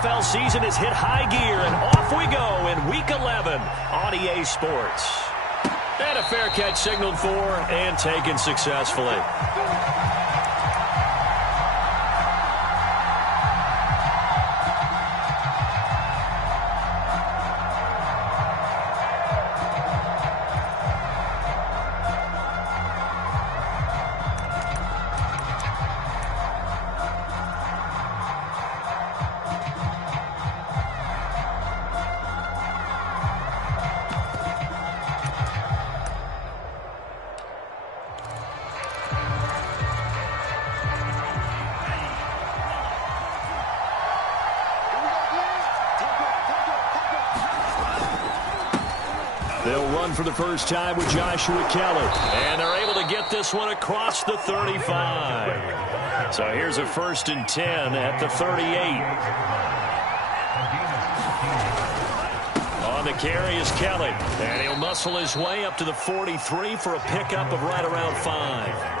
NFL season has hit high gear, and off we go in Week 11 on EA Sports. And a fair catch signaled for and taken successfully. They'll run for the first time with Joshua Kelly. And they're able to get this one across the 35. So here's a 1st and 10 at the 38. On the carry is Kelly. And he'll muscle his way up to the 43 for a pickup of right around 5.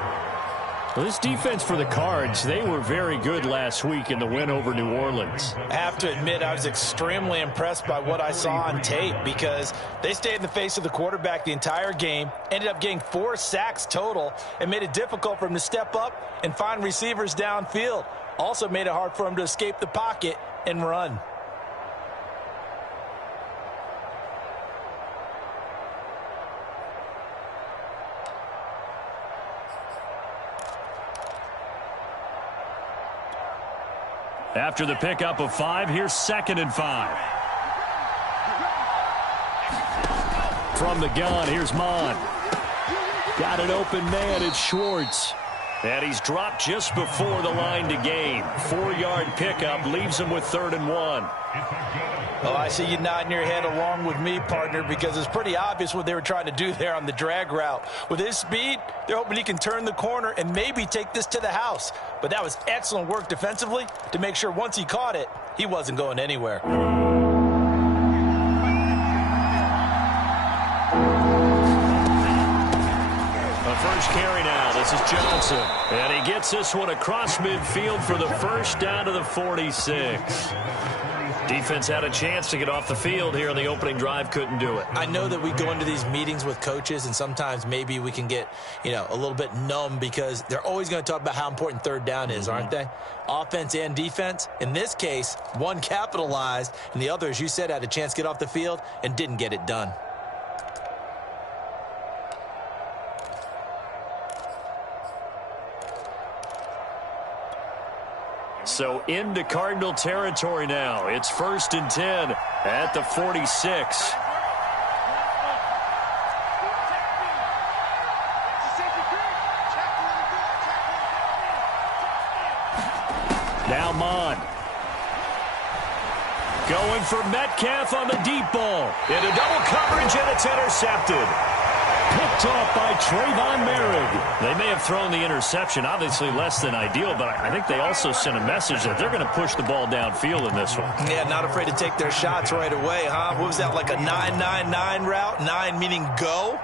Well, this defense for the Cards, they were very good last week in the win over New Orleans. I have to admit, I was extremely impressed by what I saw on tape because they stayed in the face of the quarterback the entire game, ended up getting 4 sacks total, and made it difficult for him to step up and find receivers downfield. Also made it hard for him to escape the pocket and run. After the pickup of 5, here's 2nd and 5. From the gun, here's Mon. Got an open man, it's Schwartz. And he's dropped just before the line to gain. 4-yard pickup leaves him with 3rd and 1. Well, I see you nodding your head along with me, partner, because it's pretty obvious what they were trying to do there on the drag route. With his speed, they're hoping he can turn the corner and maybe take this to the house. But that was excellent work defensively to make sure once he caught it, he wasn't going anywhere. The first carry now. This is Johnson. And he gets this one across midfield for the first down to the 46. Defense had a chance to get off the field here on the opening drive, couldn't do it. I know that we go into these meetings with coaches, and sometimes maybe we can get, a little bit numb because they're always going to talk about how important 3rd down is, aren't they? Offense and defense. In this case, one capitalized, and the other, as you said, had a chance to get off the field and didn't get it done. So into Cardinal territory now. It's 1st and 10 at the 46. Now Mon. Going for Metcalf on the deep ball. Into double coverage, and it's intercepted. Picked off by Trayvon Merrick. They may have thrown the interception, obviously less than ideal, but I think they also sent a message that they're going to push the ball downfield in this one. Yeah, not afraid to take their shots right away, huh? What was that, like a 9-9-9 route? 9 meaning go?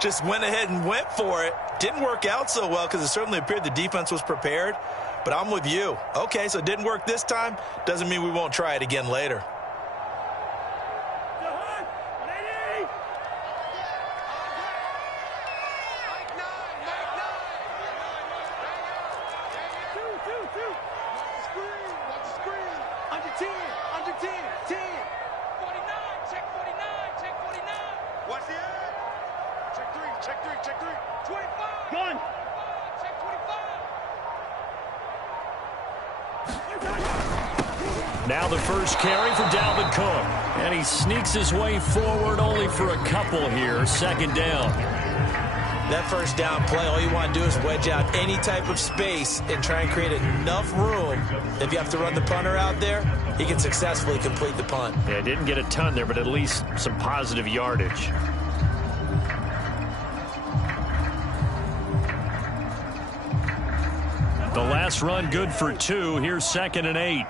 Just went ahead and went for it. Didn't work out so well because it certainly appeared the defense was prepared, but I'm with you. Okay, so it didn't work this time. Doesn't mean we won't try it again later. Now the first carry for Dalvin Cook. And he sneaks his way forward only for a couple here. 2nd down. That first down play, all you want to do is wedge out any type of space and try and create enough room. If you have to run the punter out there, he can successfully complete the punt. Yeah, didn't get a ton there, but at least some positive yardage. The last run good for 2. Here's 2nd and 8.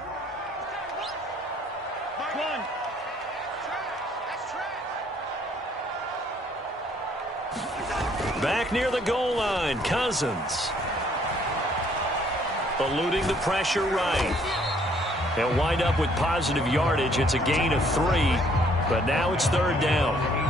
Back near the goal line, Cousins. Eluding the pressure right. He'll wind up with positive yardage. It's a gain of 3, but now it's 3rd down.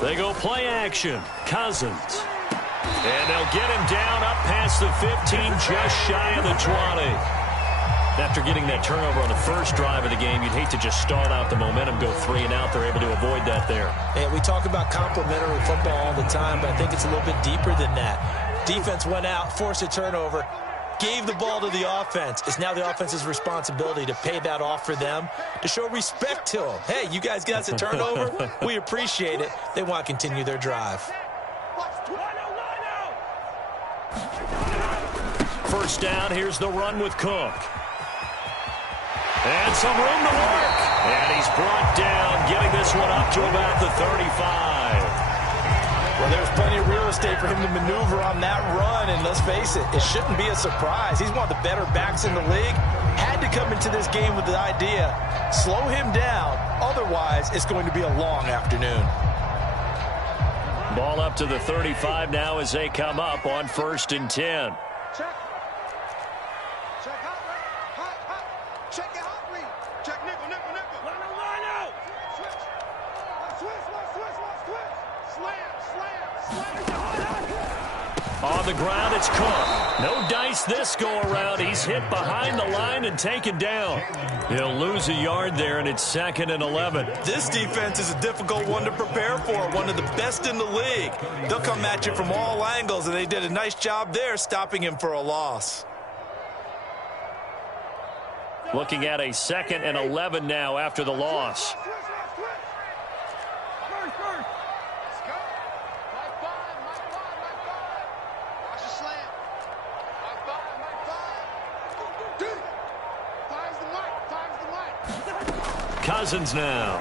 They go play action. Cousins. And they'll get him down up past the 15, just shy of the 20. After getting that turnover on the first drive of the game, you'd hate to just start out the momentum, go 3 and out. They're able to avoid that there. Yeah, we talk about complementary football all the time, but I think it's a little bit deeper than that. Defense went out, forced a turnover, gave the ball to the offense. It's now the offense's responsibility to pay that off for them, to show respect to them. Hey, you guys got us a turnover. We appreciate it. They want to continue their drive. First down, here's the run with Cook. And some room to work. And he's brought down, getting this one up to about the 35. Well, there's plenty of real estate for him to maneuver on that run, and let's face it, it shouldn't be a surprise. He's one of the better backs in the league. Had to come into this game with the idea, slow him down, otherwise it's going to be a long afternoon. Ball up to the 35 now as they come up on 1st and 10. Check. Check hot. Check your hot read. Check nickel. Line out. Switch. Slam. On the ground, it's Cook. No dice this go-around. He's hit behind the line and taken down. He'll lose a yard there, and it's 2nd and 11. This defense is a difficult one to prepare for, one of the best in the league. They'll come at you from all angles, and they did a nice job there stopping him for a loss. Looking at a 2nd and 11 now after the loss. Cousins now.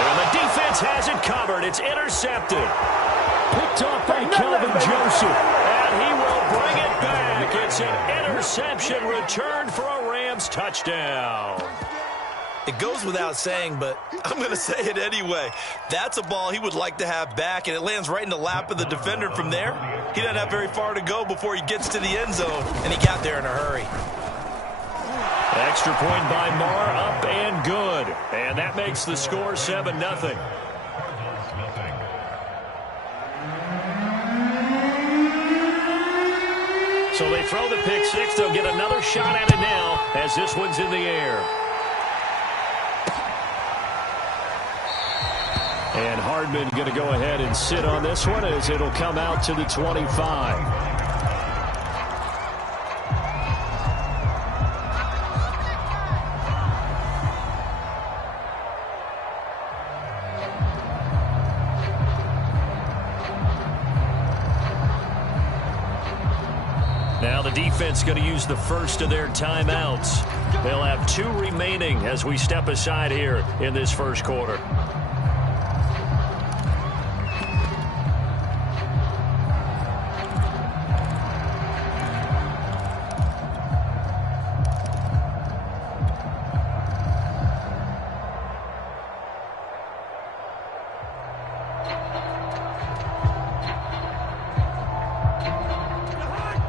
And the defense has it covered. It's intercepted. Picked off by Kelvin Joseph. And he will bring it back. It's an interception return for a Rams touchdown. It goes without saying, but I'm going to say it anyway. That's a ball he would like to have back, and it lands right in the lap of the defender from there. He doesn't have very far to go before he gets to the end zone, and he got there in a hurry. Extra point by Marr, up and good. And that makes the score 7-0. So they throw the pick six. They'll get another shot at it now as this one's in the air. And Hardman going to go ahead and sit on this one as it'll come out to the 25. Now the defense going to use the first of their timeouts. They'll have 2 remaining as we step aside here in this first quarter.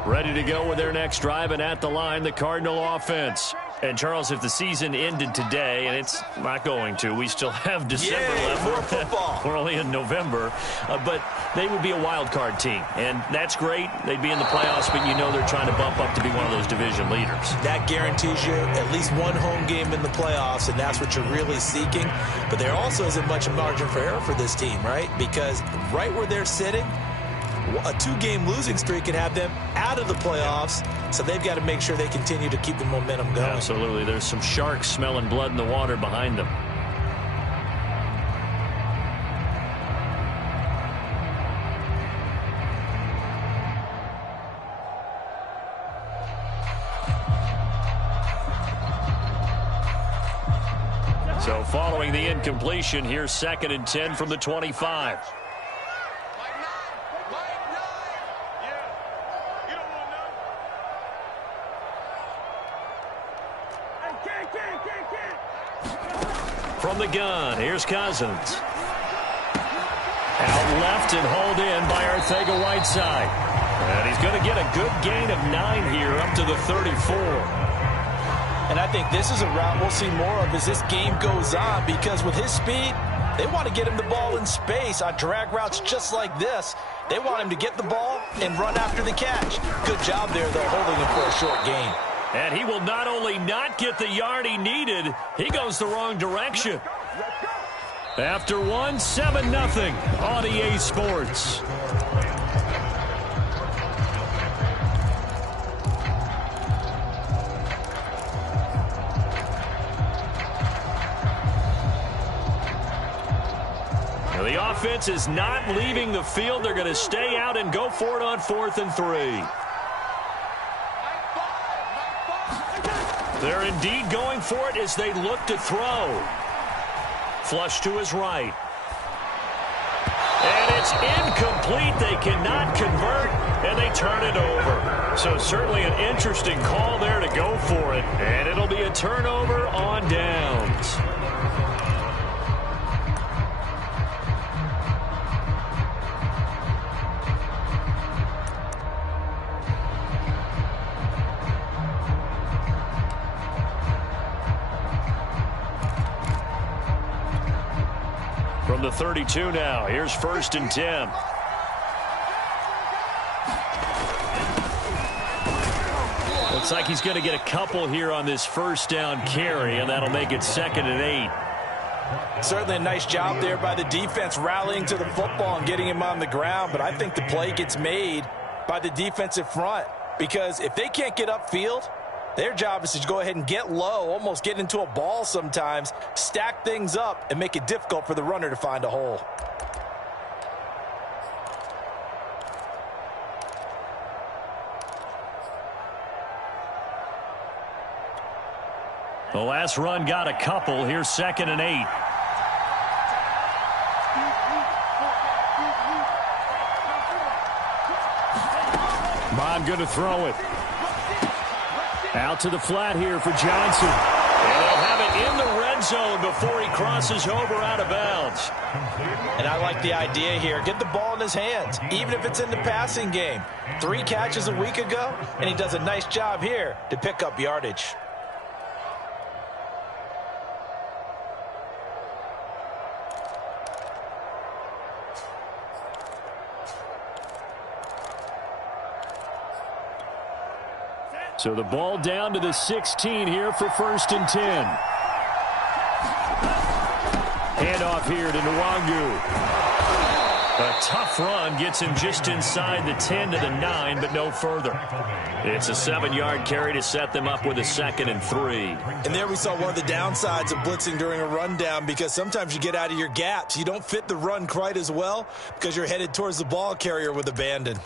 Ready to go with their next drive, and at the line, the Cardinal offense. And, Charles, if the season ended today, and it's not going to, we still have December left. More football. We're only in November. But they would be a wild card team, and that's great. They'd be in the playoffs, but you know they're trying to bump up to be one of those division leaders. That guarantees you at least one home game in the playoffs, and that's what you're really seeking. But there also isn't much margin for error for this team, right? Because right where they're sitting, a 2-game losing streak could have them out of the playoffs, so they've got to make sure they continue to keep the momentum going. Absolutely. There's some sharks smelling blood in the water behind them. So following the incompletion, here's 2nd and 10 from the 25. From the gun, here's Cousins. Out left and hauled in by Arcega-Whiteside. And he's going to get a good gain of 9 here up to the 34. And I think this is a route we'll see more of as this game goes on, because with his speed, they want to get him the ball in space on drag routes just like this. They want him to get the ball and run after the catch. Good job there, though, holding him for a short gain. And he will not only not get the yard he needed, he goes the wrong direction. After one, 7-0 on EA Sports. Now the offense is not leaving the field. They're going to stay out and go for it on 4th and 3. They're indeed going for it as they look to throw. Flush to his right. And it's incomplete. They cannot convert, and they turn it over. So certainly an interesting call there to go for it. And it'll be a turnover on downs. From the 32 now, here's 1st and 10. Looks like he's going to get a couple here on this 1st down carry, and that'll make it 2nd and 8. Certainly a nice job there by the defense rallying to the football and getting him on the ground, but I think the play gets made by the defensive front, because if they can't get upfield, their job is to go ahead and get low, almost get into a ball sometimes, stack things up, and make it difficult for the runner to find a hole. The last run got a couple. Here's 2nd and 8. Bond going to throw it. Out to the flat here for Johnson. And they'll have it in the red zone before he crosses over out of bounds. And I like the idea here. Get the ball in his hands, even if it's in the passing game. 3 catches a week ago, and he does a nice job here to pick up yardage. So the ball down to the 16 here for 1st and 10. Handoff here to Nwangu. A tough run gets him just inside the 10 to the 9, but no further. It's a 7-yard carry to set them up with a 2nd and 3. And there we saw one of the downsides of blitzing during a rundown, because sometimes you get out of your gaps. You don't fit the run quite as well because you're headed towards the ball carrier with abandon.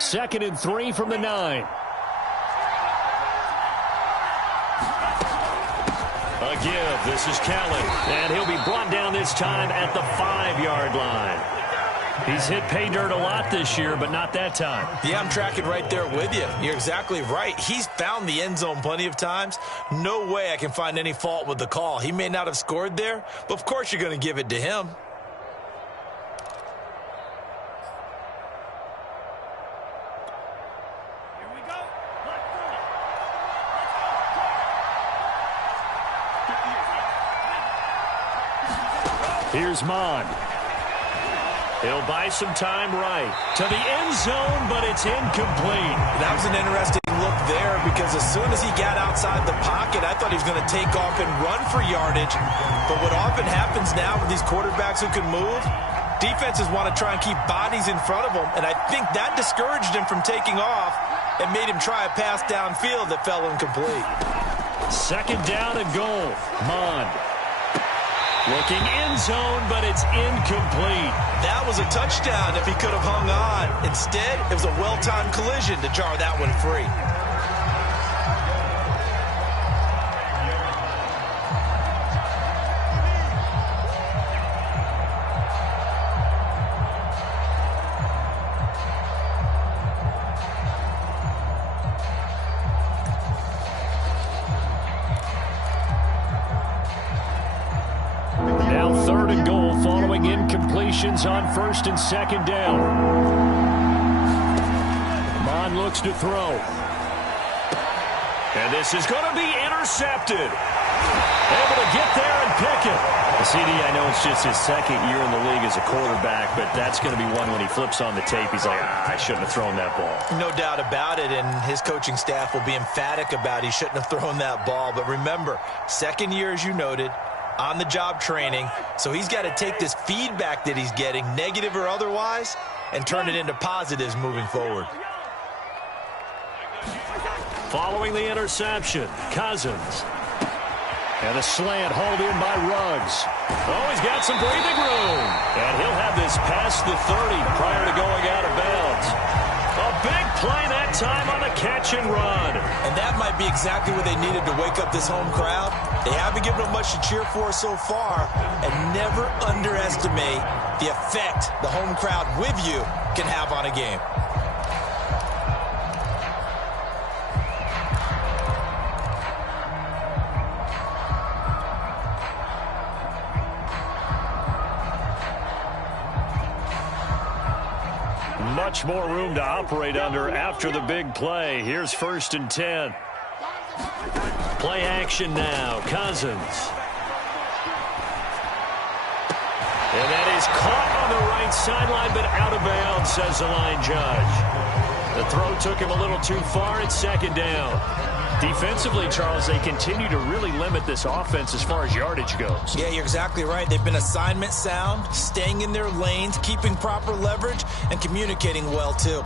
Second and 3 from the 9. A give. This is Kellen. And he'll be brought down this time at the 5-yard line. He's hit pay dirt a lot this year, but not that time. Yeah, I'm tracking right there with you. You're exactly right. He's found the end zone plenty of times. No way I can find any fault with the call. He may not have scored there, but of course you're going to give it to him. Here's Mond. He'll buy some time right to the end zone, but it's incomplete. That was an interesting look there, because as soon as he got outside the pocket, I thought he was going to take off and run for yardage. But what often happens now with these quarterbacks who can move, defenses want to try and keep bodies in front of them, and I think that discouraged him from taking off and made him try a pass downfield that fell incomplete. 2nd down and goal. Mond. Looking end zone, but it's incomplete. That was a touchdown if he could have hung on. Instead, it was a well-timed collision to jar that one free. Now 3rd and goal following incompletions on 1st and 2nd down. Mon looks to throw. And this is going to be intercepted. Able to get there and pick it. CD, I know it's just his 2nd year in the league as a quarterback, but that's going to be one when he flips on the tape. He's like, I shouldn't have thrown that ball. No doubt about it, and his coaching staff will be emphatic about he shouldn't have thrown that ball. But remember, 2nd year, as you noted, on-the-job training, so he's got to take this feedback that he's getting, negative or otherwise, and turn it into positives moving forward. Following the interception, Cousins. And a slant hauled in by Ruggs. Oh, he's got some breathing room. And he'll have this past the 30 prior to going out of bounds. A big play that time on the catch and run. And that might be exactly what they needed to wake up this home crowd. They haven't given them much to cheer for so far. And never underestimate the effect the home crowd with you can have on a game. Much more room to operate under after the big play. Here's 1st and 10. Play action now. Cousins. And that is caught on the right sideline, but out of bounds, says the line judge. The throw took him a little too far. It's 2nd down. Defensively, Charles, they continue to really limit this offense as far as yardage goes. Yeah, you're exactly right. They've been assignment sound, staying in their lanes, keeping proper leverage, and communicating well, too.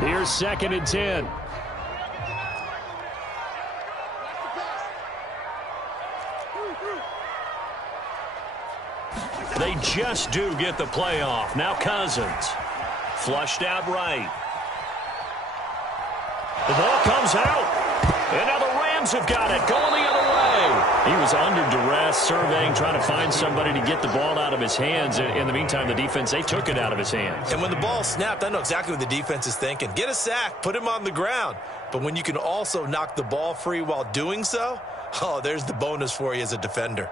Here's 2nd and 10. They just do get the play off. Now Cousins. Flushed out right. The ball comes out. And now the Rams have got it. Going the other way. He was under duress, surveying, trying to find somebody to get the ball out of his hands. In the meantime, the defense, they took it out of his hands. And when the ball snapped, I know exactly what the defense is thinking. Get a sack, put him on the ground. But when you can also knock the ball free while doing so, oh, there's the bonus for you as a defender.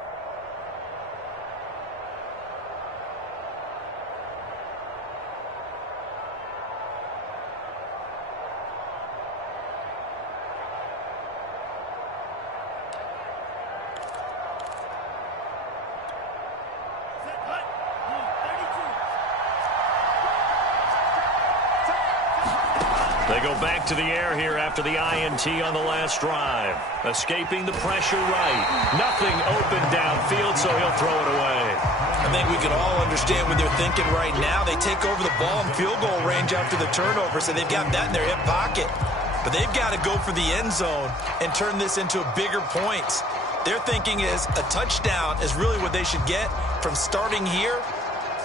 They go back to the air here after the INT on the last drive. Escaping the pressure right. Nothing open downfield, so he'll throw it away. I think we can all understand what they're thinking right now. They take over the ball in field goal range after the turnover, so they've got that in their hip pocket. But they've got to go for the end zone and turn this into bigger points. Their thinking is a touchdown is really what they should get from starting here.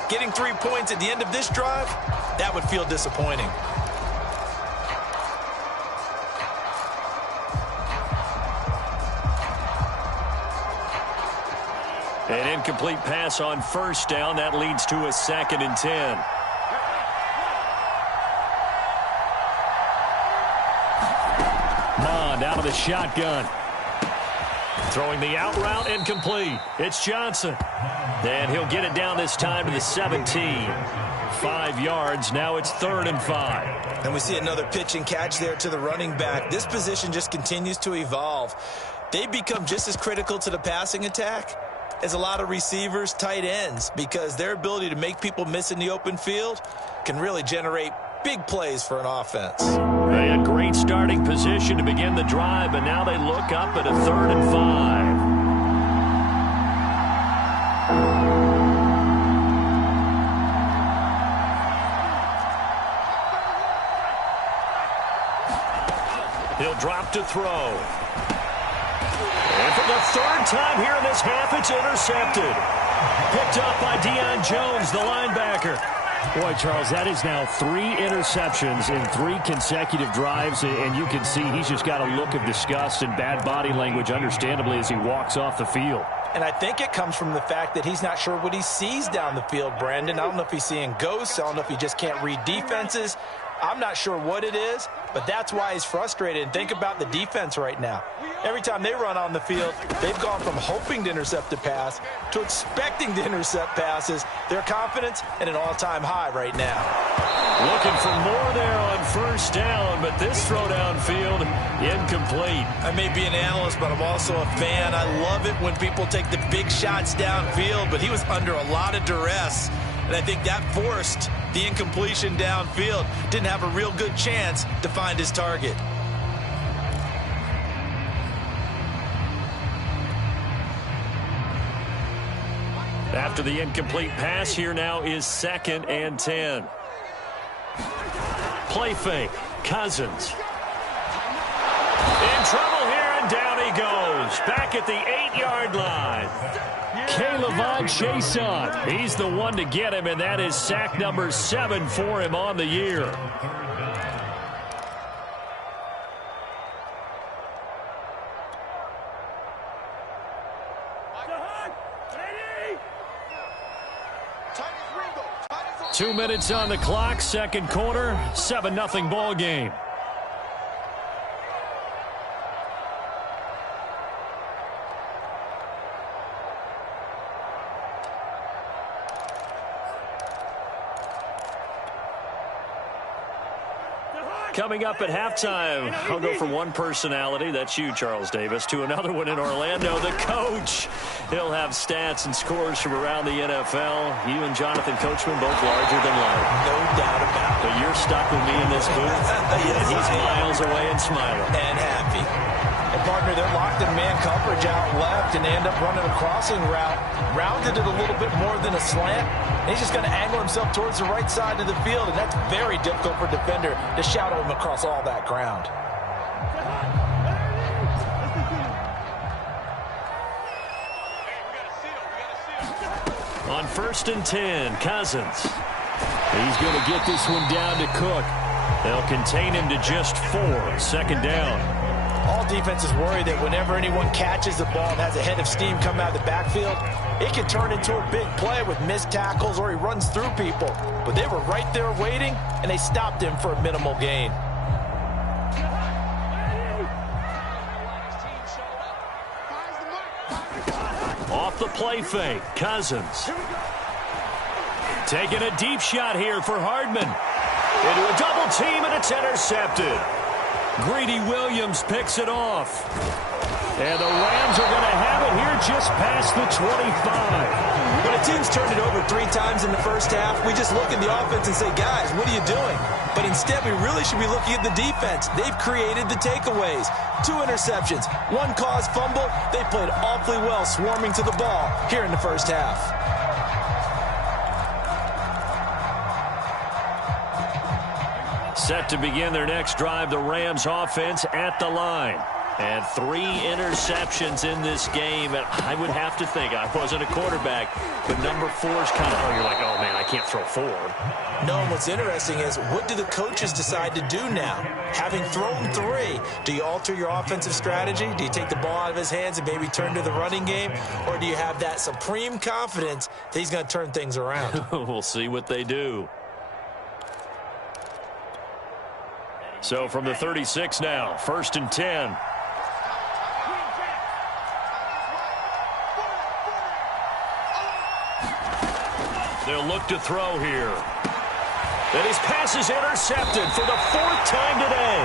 Getting 3 points at the end of this drive, that would feel disappointing. An incomplete pass on 1st down. That leads to a 2nd and 10. Mond out of the shotgun. Throwing the out route incomplete. It's Johnson. And he'll get it down this time to the 17. 5 yards. Now it's 3rd and 5. And we see another pitch and catch there to the running back. This position just continues to evolve. They become just as critical to the passing attack as a lot of receivers, tight ends, because their ability to make people miss in the open field can really generate big plays for an offense. They had great starting position to begin the drive, but now they look up at a 3rd and 5. They'll drop to throw. And for the third time here in this half, it's intercepted. Picked up by Deion Jones, the linebacker. Boy, Charles, that is now 3 interceptions in 3 consecutive drives, and you can see he's just got a look of disgust and bad body language, understandably, as he walks off the field. And I think it comes from the fact that he's not sure what he sees down the field, Brandon. I don't know if he's seeing ghosts. I don't know if he just can't read defenses. I'm not sure what it is, but that's why he's frustrated. And think about the defense right now. Every time they run on the field, they've gone from hoping to intercept a pass to expecting to intercept passes. Their confidence at an all-time high right now. Looking for more there on first down, but this throw downfield incomplete. I may be an analyst, but I'm also a fan. I love it when people take the big shots downfield, but he was under a lot of duress. And I think that forced the incompletion downfield. Didn't have a real good chance to find his target. After the incomplete pass, here now is 2nd and 10. Play fake. Cousins. In trouble here, and down he goes. Back at the 8-yard line. K'Lavon Chaisson. He's the one to get him, and that is sack number 7 for him on the year. Two minutes on the clock, second quarter, 7-0 ball game. Coming up at halftime, I'll go from one personality, that's you, Charles Davis, to another one in Orlando, the coach. He'll have stats and scores from around the NFL. You and Jonathan Coachman both larger than life. No doubt about it. But you're stuck with me in this booth, and he's miles away and smiling. And happy. And, partner, they're locked in man coverage out left, and they end up running a crossing route. Rounded it a little bit more than a slant. And he's just going to angle himself towards the right side of the field, and that's very difficult for a defender to shadow him across all that ground. On 1st and 10, Cousins. He's going to get this one down to Cook. They'll contain him to just 4, 2nd down. All defenses worry that whenever anyone catches the ball and has a head of steam come out of the backfield, it can turn into a big play with missed tackles or he runs through people. But they were right there waiting, and they stopped him for a minimal gain. Off the play fake, Cousins. Taking a deep shot here for Hardman. Into a double team, and it's intercepted. Greedy Williams picks it off. And the Rams are going to have it here just past the 25. When a team's turned it over 3 times in the first half, we just look at the offense and say, guys, what are you doing? But instead, we really should be looking at the defense. They've created the takeaways. 2 interceptions, 1 caused fumble. They played awfully well swarming to the ball here in the first half. Set to begin their next drive, the Rams offense at the line. And 3 interceptions in this game. And I would have to think, I wasn't a quarterback, but number 4 is kind of, you're like, oh, man, I can't throw 4. No, and what's interesting is, what do the coaches decide to do now? Having thrown 3, do you alter your offensive strategy? Do you take the ball out of his hands and maybe turn to the running game? Or do you have that supreme confidence that he's going to turn things around? We'll see what they do. So from the 36 now, 1st and 10. They'll look to throw here. And his pass is intercepted for the 4th time today.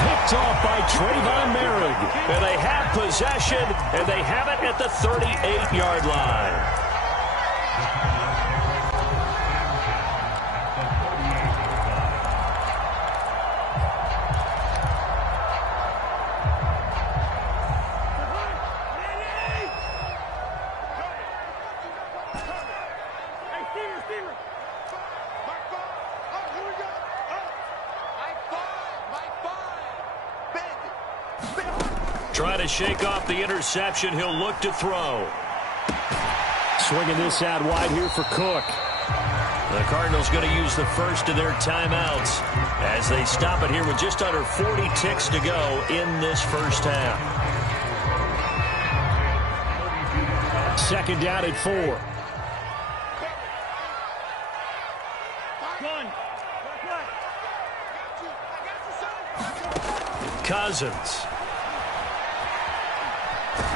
Picked off by Trayvon Merrick. And they have possession, and they have it at the 38-yard line. Trying to shake off the interception. He'll look to throw. Swinging this out wide here for Cook. The Cardinals going to use the first of their timeouts as they stop it here with just under 40 ticks to go in this first half. Second down at 4. Cousins.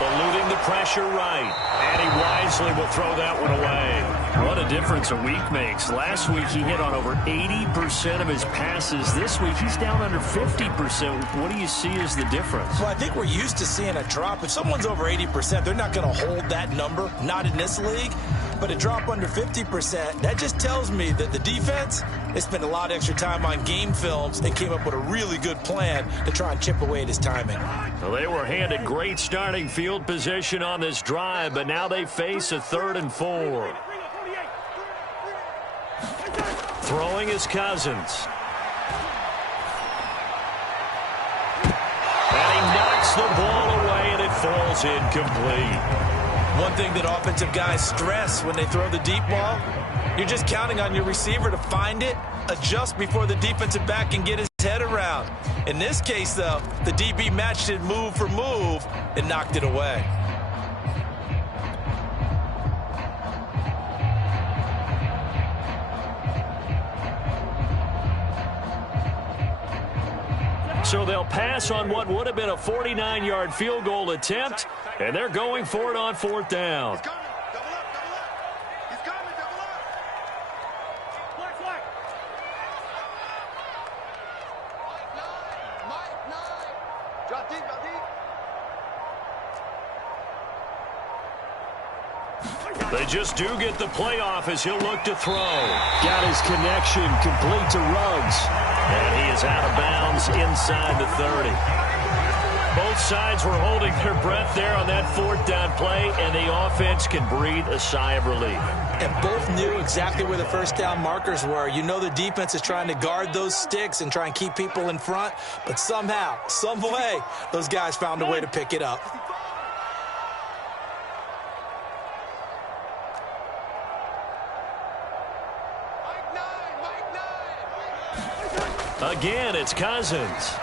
Eluding the pressure right. And he wisely will throw that one away. What a difference a week makes. Last week he hit on over 80% of his passes. This week he's down under 50%. What do you see as the difference? Well, I think we're used to seeing a drop. If someone's over 80%, they're not going to hold that number. Not in this league. But a drop under 50%, that just tells me that the defense, they spent a lot of extra time on game films and came up with a really good plan to try and chip away at his timing. Well, they were handed great starting field position on this drive, but now they face a 3rd and 4. Throwing is Cousins. And he knocks the ball away, and it falls incomplete. One thing that offensive guys stress when they throw the deep ball, you're just counting on your receiver to find it, adjust before the defensive back can get his head around. In this case, though, the DB matched it move for move and knocked it away. So they'll pass on what would have been a 49-yard field goal attempt, and they're going for it on 4th down. He's coming. Double up. Double up. He's coming. Double up. Flag, flag. Mike 9. Drop deep, drop deep. They just do get the playoff as he'll look to throw. Got his connection complete to Ruggs. And he is out of bounds inside the 30. Both sides were holding their breath there on that 4th down play, and the offense can breathe a sigh of relief. And both knew exactly where the first down markers were. You know the defense is trying to guard those sticks and try and keep people in front, but somehow, some way, those guys found a way to pick it up. Again, it's Cousins.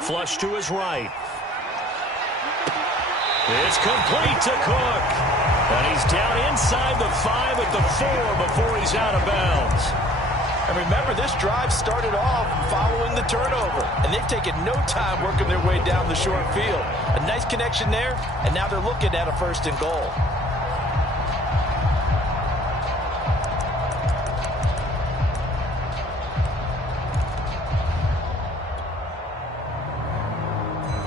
Flush to his right. It's complete to Cook. And he's down inside the 5 at the 4 before he's out of bounds. And remember, this drive started off following the turnover. And they've taken no time working their way down the short field. A nice connection there, and now they're looking at a 1st and goal.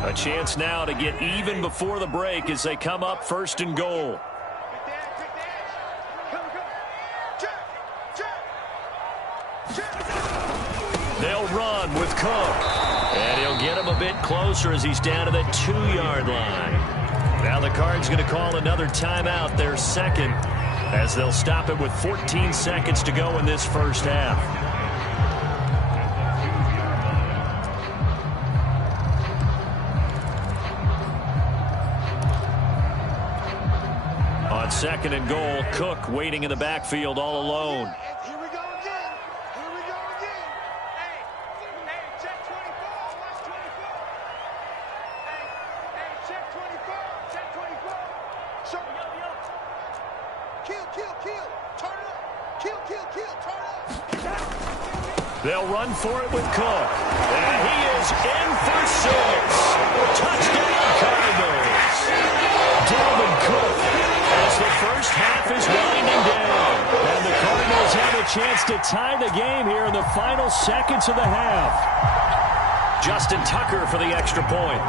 A chance now to get even before the break as they come up 1st and goal. They'll run with Cook. And he'll get him a bit closer as he's down to the 2-yard line. Now the Cards going to call another timeout, their second, as they'll stop it with 14 seconds to go in this first half. On 2nd and goal, Cook waiting in the backfield all alone. Here we go again. Here we go again. Hey, check 24. Watch 24. Hey, check 24. Check 24. Show me. Kill. Turn it up. Kill. Turn it up. They'll run for it with Cook. And he is in for 6. Touchdown, Cardinals. Dalvin Cook as the first half is winding down. And the Cardinals have a chance to tie the game here in the final seconds of the half. Justin Tucker for the extra point.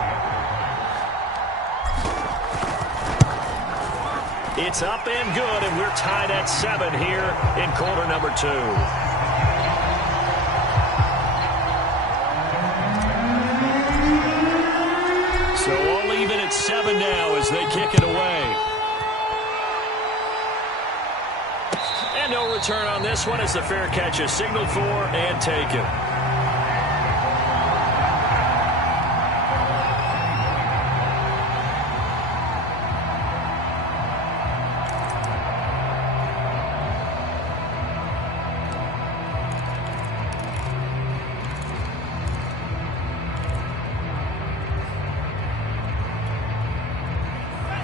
It's up and good, and we're tied at 7 here in quarter number 2. So all even at 7 now as they kick it away. And no return on this one as the fair catch is signaled for and taken.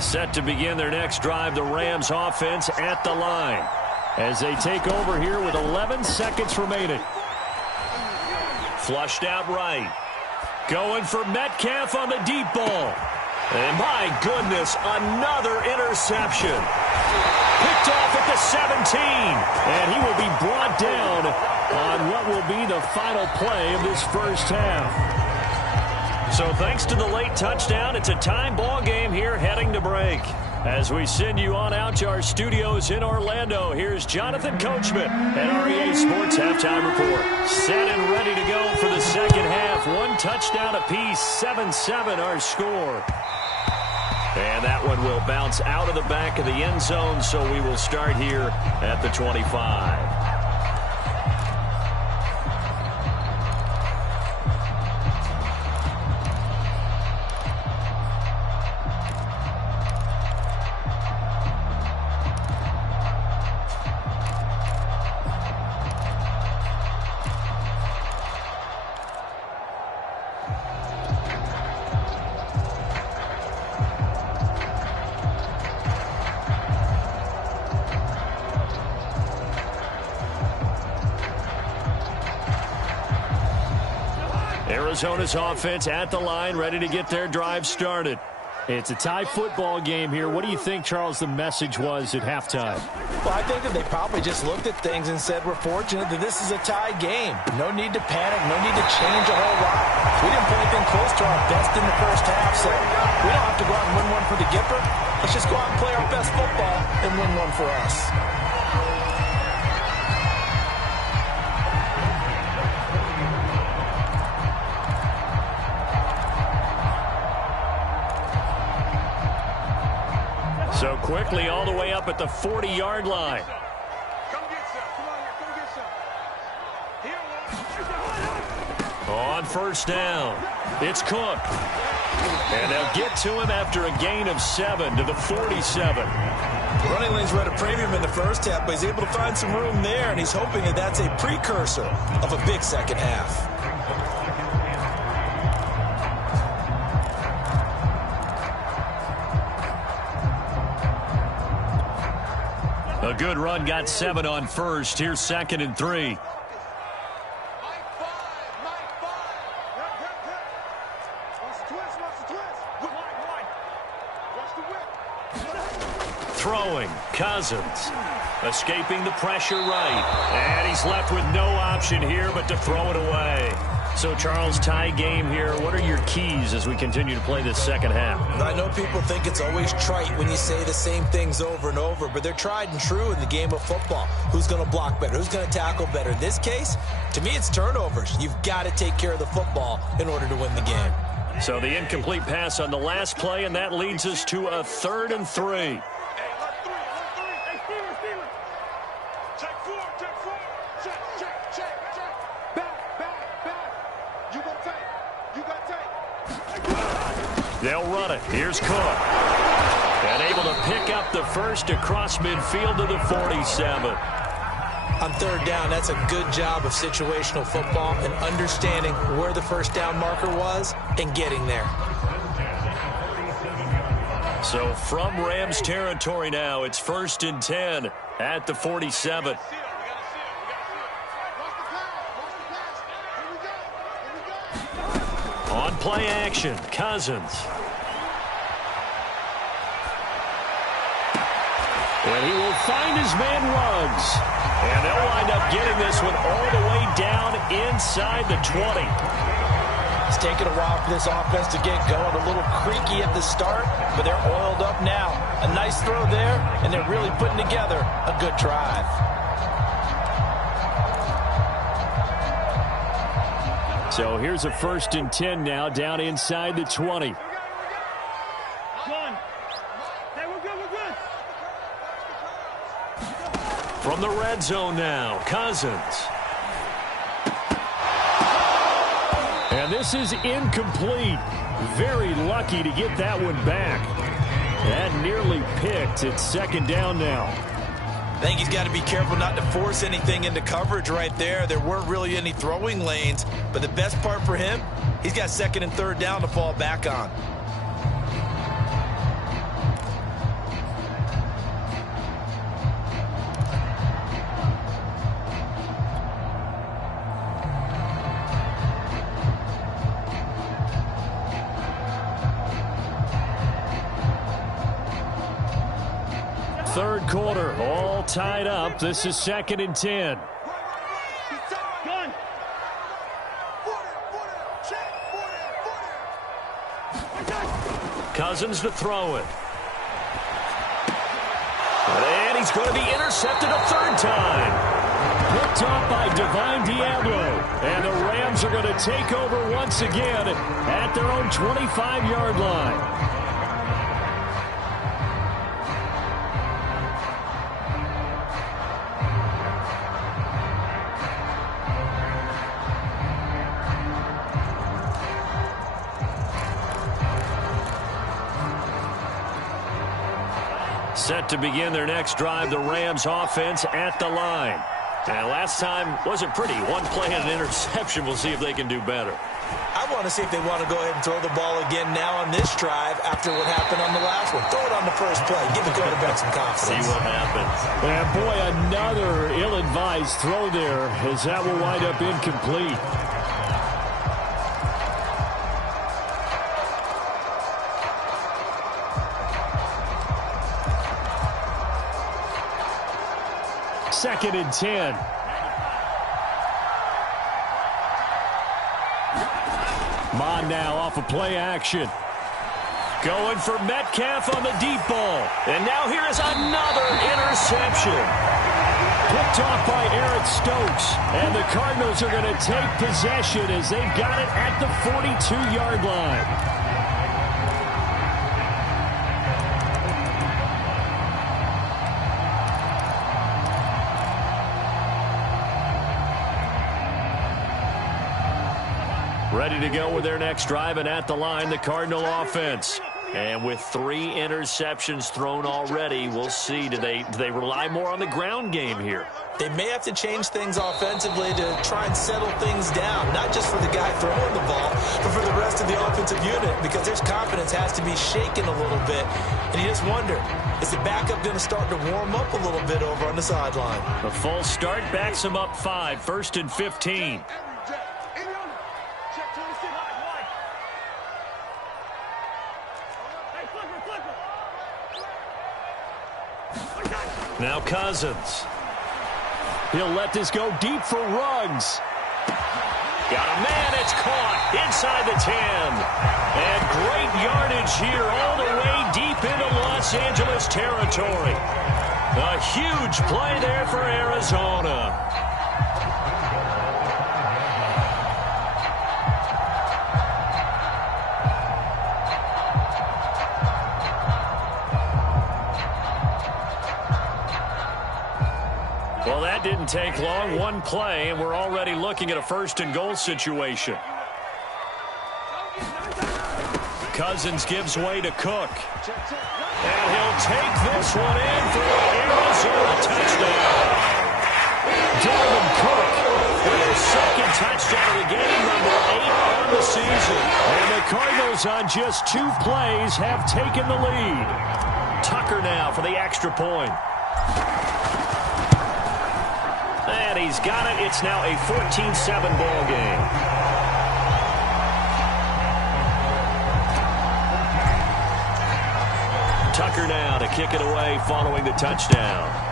Set to begin their next drive, the Rams offense at the line as they take over here with 11 seconds remaining. Flushed out right. Going for Metcalf on the deep ball. And my goodness, another interception. Picked off at the 17. And he will be brought down on what will be the final play of this first half. So thanks to the late touchdown, it's a tie ball game here heading to break. As we send you on out to our studios in Orlando, here's Jonathan Coachman at REA Sports Halftime Report. Set and ready to go for the second half. One touchdown apiece, 7-7 our score. And that one will bounce out of the back of the end zone, so we will start here at the 25. Arizona's offense at the line, ready to get their drive started. It's a tie football game here. What do you think, Charles, the message was at halftime? Well, I think that they probably just looked at things and said, we're fortunate that this is a tie game. No need to panic, no need to change a whole lot. We didn't play anything close to our best in the first half, so we don't have to go out and win one for the Gipper. Let's just go out and play our best football and win one for us. So quickly all the way up at the 40-yard line. Come get some. Come on here. Come get some. Here, On first down, it's Cook. And they'll get to him after a gain of 7 to the 47. Running lanes were at a premium in the first half, but he's able to find some room there, and he's hoping that that's a precursor of a big second half. A good run, got 7 on first. Here's 2nd and 3. Mike 5. Watch the twist. Watch the twist. Watch the whip. Throwing, Cousins. Escaping the pressure right. And he's left with no option here but to throw it away. So, Charles, tie game here. What are your keys as we continue to play this second half? I know people think it's always trite when you say the same things over and over, but they're tried and true in the game of football. Who's going to block better? Who's going to tackle better? In this case, to me, it's turnovers. You've got to take care of the football in order to win the game. So the incomplete pass on the last play, and that leads us to a 3rd and 3. They'll run it. Here's Cook. And able to pick up the first across midfield to the 47. On third down, that's a good job of situational football and understanding where the first down marker was and getting there. So from Rams territory now, it's 1st and 10 at the 47. On play action, Cousins. And he will find his man Ruggs. And they'll wind up getting this one all the way down inside the 20. It's taken a while for this offense to get going. A little creaky at the start, but they're oiled up now. A nice throw there, and they're really putting together a good drive. So here's a 1st and 10 now, down inside the 20. From the red zone now, Cousins. And this is incomplete. Very lucky to get that one back. That nearly picked. It's 2nd down now. I think he's got to be careful not to force anything into coverage right there. There weren't really any throwing lanes, but the best part for him, he's got 2nd and 3rd down to fall back on. third quarter, all tied up. This is 2nd and 10. Cousins to throw it. And he's going to be intercepted a third time. Picked off by Divine Diablo. And the Rams are going to take over once again at their own 25-yard line. Set to begin their next drive, the Rams offense at the line. And last time wasn't pretty. One play and an interception. We'll see if they can do better. I want to see if they want to go ahead and throw the ball again now on this drive after what happened on the last one. Throw it on the first play. Give the quarterback some confidence. See what happens. And boy, another ill-advised throw there as that will wind up incomplete. Second and 10. Mon now off of play action. Going for Metcalf on the deep ball. And now here is another interception. Picked off by Eric Stokes. And the Cardinals are going to take possession as they've got it at the 42-yard line. Ready to go with their next drive, and at the line, the Cardinal offense. And with 3 interceptions thrown already, we'll see. Do they rely more on the ground game here? They may have to change things offensively to try and settle things down, not just for the guy throwing the ball, but for the rest of the offensive unit, because their confidence has to be shaken a little bit. And you just wonder, is the backup going to start to warm up a little bit over on the sideline? The full start backs them up 5, 1st and 15. Now Cousins. He'll let this go deep for Ruggs. Got a man, it's caught inside the 10. And great yardage here all the way deep into Los Angeles territory. A huge play there for Arizona. Well, that didn't take long. One play, and we're already looking at a 1st and goal situation. Cousins gives way to Cook. And he'll take this one in for the Arizona touchdown. Dalvin Cook with his 2nd touchdown of the game, number 8 on the season. And the Cardinals on just 2 plays have taken the lead. Tucker now for the extra point. And he's got it. It's now a 14-7 ball game. Tucker now to kick it away following the touchdown.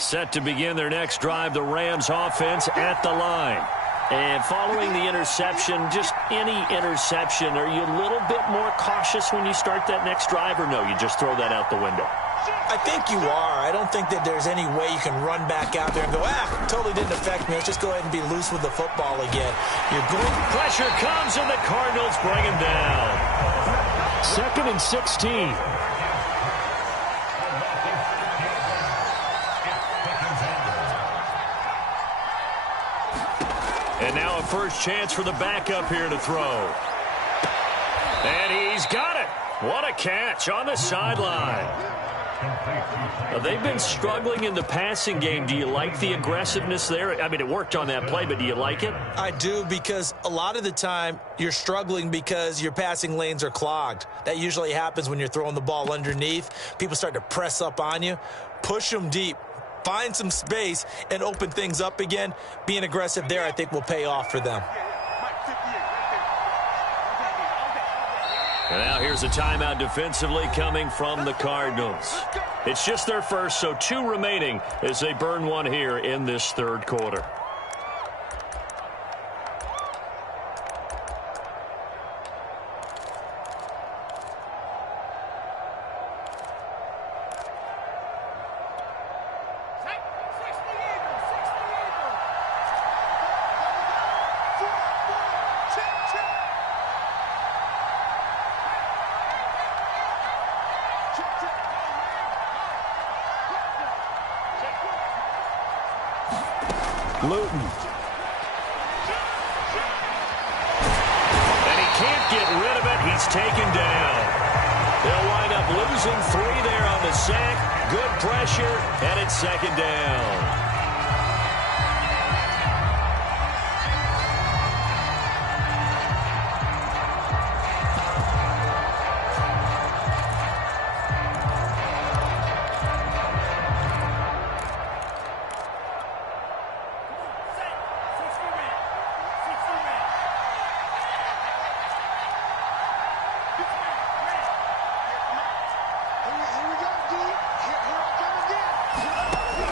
Set to begin their next drive, the Rams offense at the line. And following the interception, just any interception, are you a little bit more cautious when you start that next drive, or no, you just throw that out the window? I think you are. I don't think that there's any way you can run back out there and go, totally didn't affect me. Let's just go ahead and be loose with the football again. Pressure comes, and the Cardinals bring him down. 2nd and 16. And now a first chance for the backup here to throw. And he's He's got it. What a catch on the sideline. They've been struggling in the passing game. Do you like the aggressiveness there? I mean, it worked on that play, but do you like it? I do, because a lot of the time you're struggling because your passing lanes are clogged. That usually happens when you're throwing the ball underneath. People start to press up on you. Push them deep. Find some space and open things up again. Being aggressive there, I think, will pay off for them. And now here's a timeout defensively coming from the Cardinals. It's just their first, so 2 remaining as they burn one here in this third quarter. Luton. And he can't get rid of it. He's taken down. They'll wind up losing 3 there on the sack. Good pressure, and it's second down.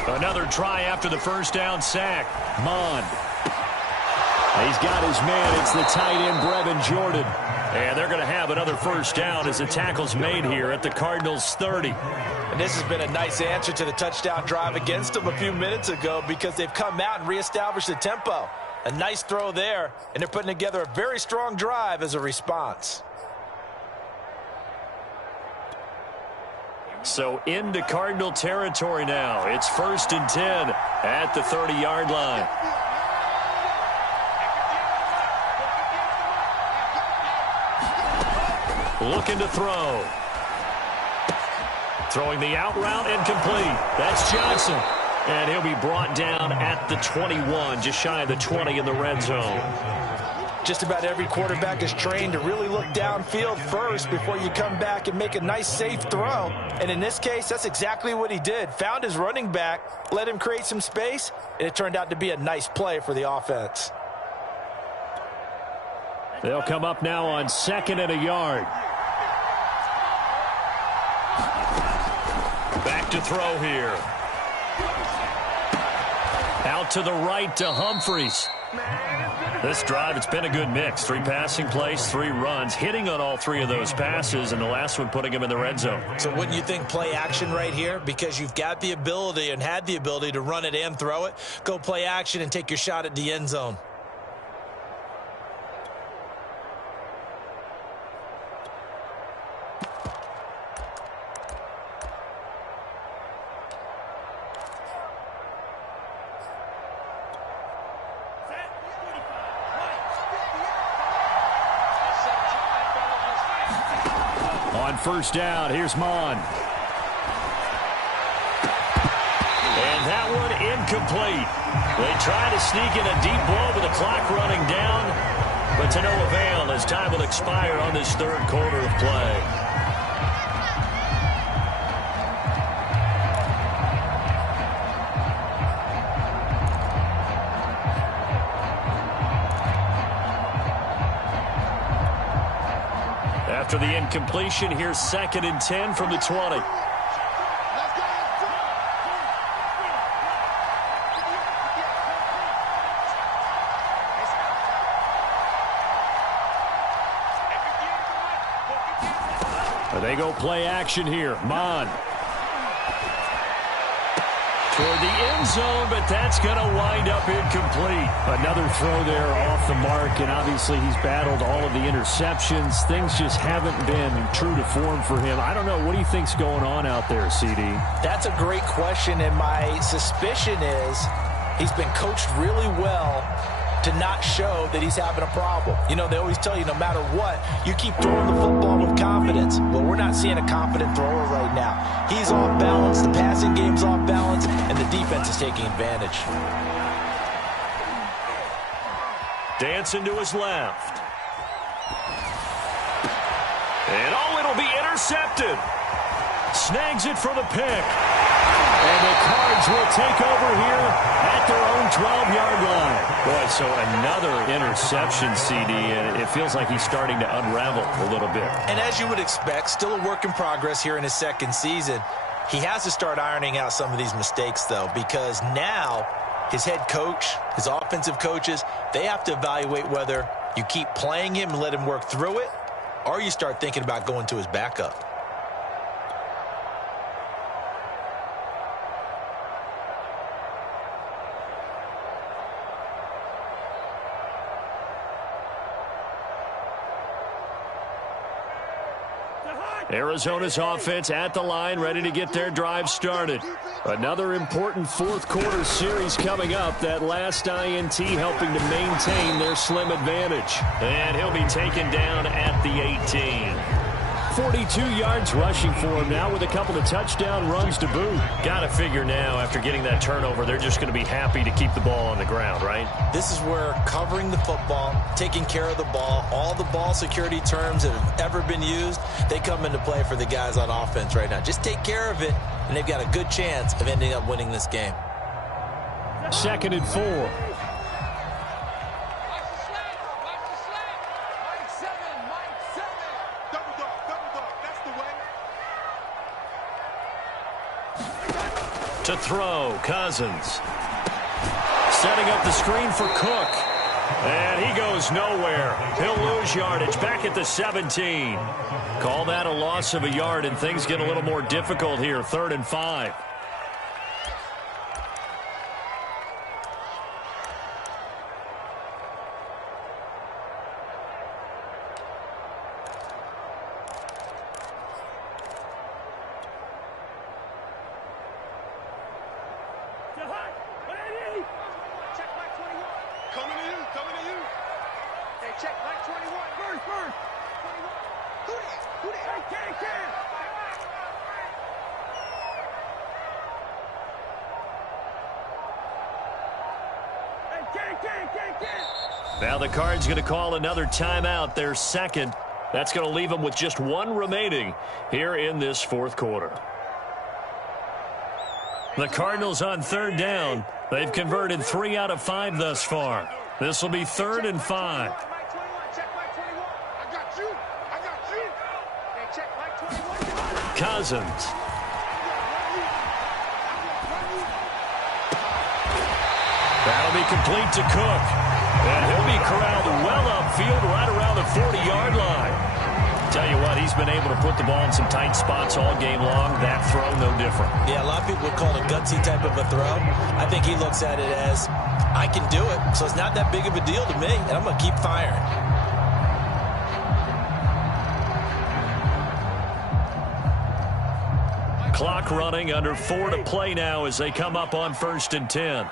Another try after the first down sack. Mon. He's got his man. It's the tight end, Brevin Jordan. And they're going to have another first down as the tackle's made here at the Cardinals' 30. And this has been a nice answer to the touchdown drive against them a few minutes ago, because they've come out and reestablished the tempo. A nice throw there, and they're putting together a very strong drive as a response. So into Cardinal territory now. It's 1st and 10 at the 30-yard line. Looking to throw. Throwing the out route and complete. That's Johnson. And he'll be brought down at the 21, just shy of the 20 in the red zone. Just about every quarterback is trained to really look downfield first before you come back and make a nice, safe throw. And in this case, that's exactly what he did. Found his running back, let him create some space, and it turned out to be a nice play for the offense. They'll come up now on 2nd and a yard. Back to throw here. Out to the right to Humphreys. This drive, it's been a good mix. 3 passing plays, 3 runs, hitting on all 3 of those passes, and the last one putting him in the red zone. So wouldn't you think play action right here? Because you've got the ability and had the ability to run it and throw it. Go play action and take your shot at the end zone. First down, here's Mon. And that one incomplete. They try to sneak in a deep blow with the clock running down, but to no avail as time will expire on this third quarter of play. After the incompletion, here's 2nd and 10 from the 20. They go play action here. Mon. Toward the end zone, but that's going to wind up incomplete. Another throw there off the mark, and obviously he's battled all of the interceptions. Things just haven't been true to form for him. I don't know. What do you think's going on out there, CD? That's a great question, and my suspicion is he's been coached really well to not show that he's having a problem. You know, they always tell you no matter what, you keep throwing the football with confidence. Well, we're not seeing a confident thrower right now. He's off balance, the passing game's off balance, and the defense is taking advantage. Dancing to his left. And it'll be intercepted. Snags it for the pick. And the Cards will take over here at their own 12-yard line. Boy, so another interception, CD, and it feels like he's starting to unravel a little bit. And as you would expect, still a work in progress here in his second season. He has to start ironing out some of these mistakes, though, because now his head coach, his offensive coaches, they have to evaluate whether you keep playing him and let him work through it, or you start thinking about going to his backup. Arizona's offense at the line, ready to get their drive started. Another important fourth-quarter series coming up. That last INT helping to maintain their slim advantage. And he'll be taken down at the 18. 42 yards rushing for him now with a couple of touchdown runs to boot. Got to figure now, after getting that turnover, they're just going to be happy to keep the ball on the ground, right? This is where covering the football, taking care of the ball, all the ball security terms that have ever been used, they come into play for the guys on offense right now. Just take care of it, and they've got a good chance of ending up winning this game. 2nd and 4. To throw, Cousins. Setting up the screen for Cook. And he goes nowhere. He'll lose yardage back at the 17. Call that a loss of a yard, and things get a little more difficult here. 3rd and 5. Now the Cards going to call another timeout, their second. That's going to leave them with just one remaining here in this fourth quarter. The Cardinals on 3rd down. They've converted 3 out of 5 thus far. This will be 3rd and 5. Cousins. That'll be complete to Cook. And he'll be corralled well upfield right around the 40-yard line. Tell you what, he's been able to put the ball in some tight spots all game long. That throw, no different. Yeah, a lot of people would call it a gutsy type of a throw. I think he looks at it as, I can do it, so it's not that big of a deal to me, and I'm going to keep firing. Clock running, under 4 to play now as they come up on 1st and 10.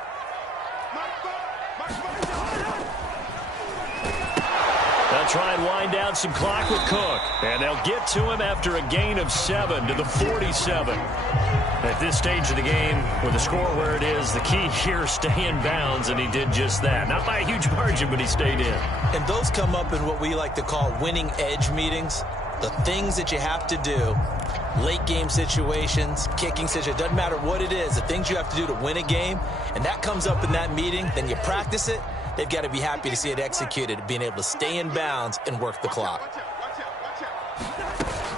They'll try and wind down some clock with Cook. And they'll get to him after a gain of 7 to the 47. At this stage of the game, with the score where it is, the key here, stay in bounds, and he did just that. Not by a huge margin, but he stayed in. And those come up in what we like to call winning edge meetings. The things that you have to do, late game situations, kicking situations, doesn't matter what it is, the things you have to do to win a game, and that comes up in that meeting, then you practice it. They've got to be happy to see it executed, being able to stay in bounds and work the clock.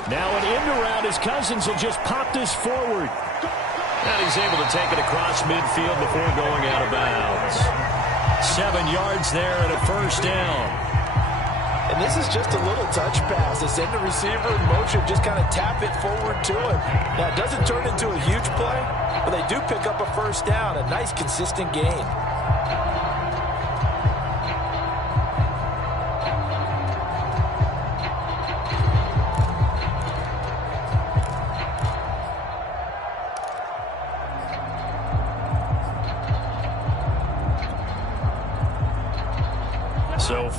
Now an end around as Cousins will just pop this forward. And he's able to take it across midfield before going out of bounds. 7 yards there and a 1st down. And this is just a little touch pass. They send the receiver in motion, just kind of tap it forward to him. Now, it doesn't turn into a huge play, but they do pick up a 1st down, a nice, consistent gain.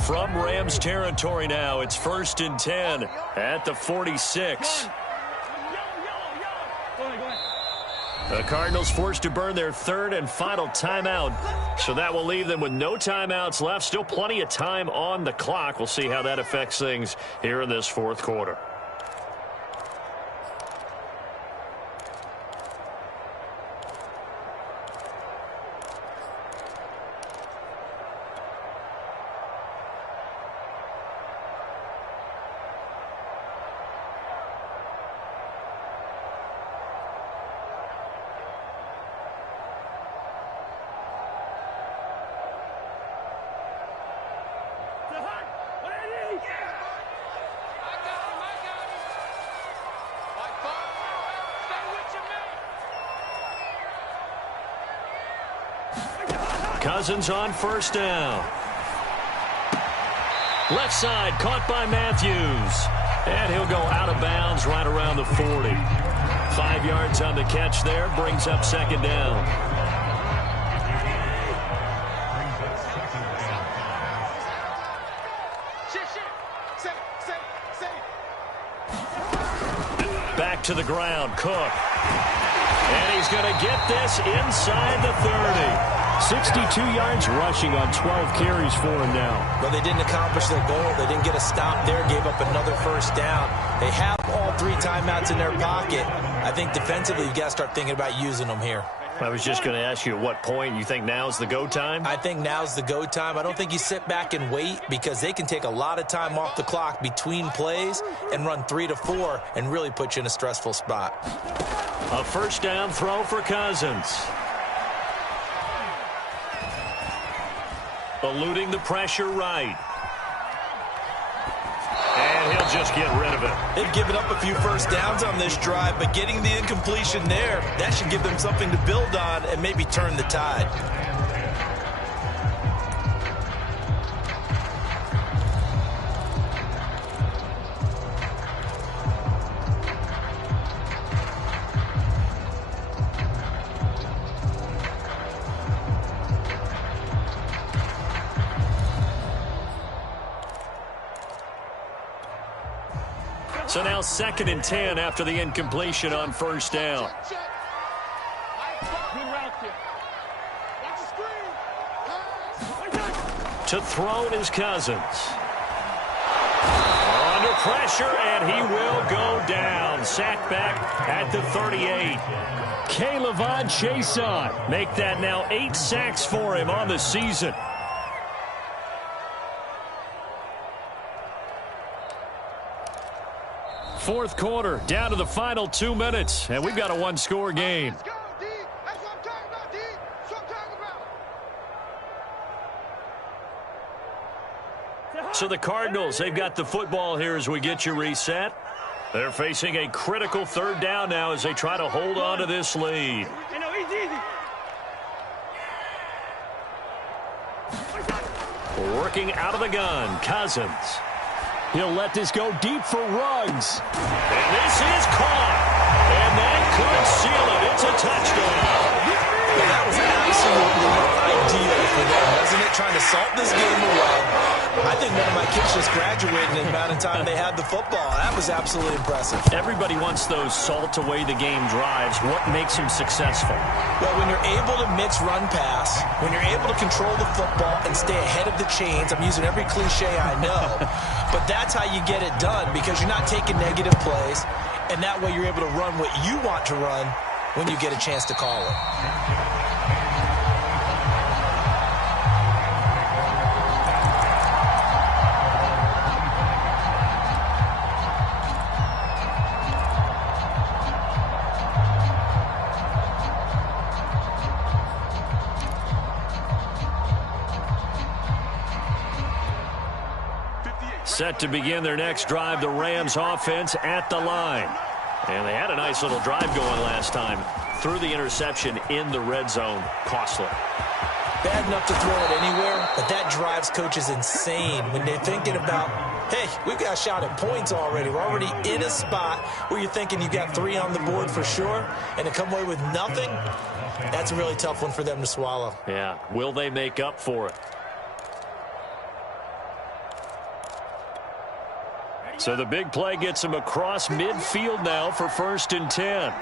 from Rams territory now. It's 1st and 10 at the 46. The Cardinals forced to burn their 3rd and final timeout. So that will leave them with no timeouts left. Still plenty of time on the clock. We'll see how that affects things here in this 4th quarter. Cousins on 1st down. Left side caught by Matthews. And he'll go out of bounds right around the 40. 5 yards on the catch there. Brings up 2nd down. Back to the ground. Cook. And he's going to get this inside the 30. 62 yards rushing on 12 carries for him now. Well, they didn't accomplish their goal. They didn't get a stop there, gave up another 1st down. They have all 3 timeouts in their pocket. I think defensively you've got to start thinking about using them here. I was just going to ask you at what point you think now's the go time? I think now's the go time. I don't think you sit back and wait because they can take a lot of time off the clock between plays and run 3 to 4 and really put you in a stressful spot. A 1st down throw for Cousins. Eluding the pressure right. And he'll just get rid of it. They've given up a few 1st downs on this drive, but getting the incompletion there, that should give them something to build on and maybe turn the tide. So now 2nd and 10 after the incompletion on 1st down. To throw is Cousins. Under pressure, and he will go down. Sacked back at the 38. K'Lavon Chaisson. Make that now 8 sacks for him on the season. Fourth quarter, down to the final 2 minutes, and we've got a 1-score game. Let's go, D. That's what I'm talking about, D. That's what I'm talking about. So the Cardinals, they've got the football here as we get you reset. They're facing a critical 3rd down now as they try to hold on to this lead. Working out of the gun, Cousins. He'll let this go deep for Ruggs. And this is caught. And that could seal it. It's a touchdown. Well, that was absolutely ideal for them, wasn't it? Trying to salt this game away. I think one of my kids just graduated in the amount of time they had the football. That was absolutely impressive. Everybody wants those salt away the game drives. What makes them successful? Well, when you're able to mix run pass, when you're able to control the football and stay ahead of the chains, I'm using every cliche I know, but that's how you get it done because you're not taking negative plays, and that way you're able to run what you want to run when you get a chance to call it. Set to begin their next drive, the Rams offense at the line. And they had a nice little drive going last time. Threw the interception in the red zone. Costly. Bad enough to throw it anywhere, but that drives coaches insane when they're thinking about, hey, we've got a shot at points already. We're already in a spot where you're thinking you got 3 on the board for sure, and to come away with nothing, that's a really tough one for them to swallow. Yeah. Will they make up for it? So the big play gets him across midfield now for 1st and 10.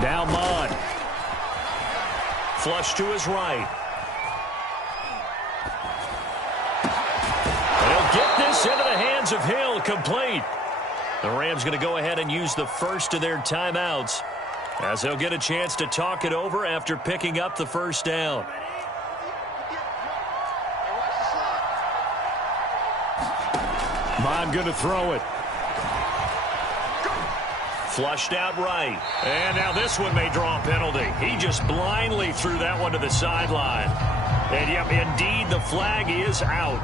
Now Mond. Flush to his right. They'll get this into the hands of Hill, complete. The Rams going to go ahead and use the first of their timeouts as they'll get a chance to talk it over after picking up the first down. Mond going to throw it. Flushed out right. And now this one may draw a penalty. He just blindly threw that one to the sideline. And, yep, indeed, the flag is out.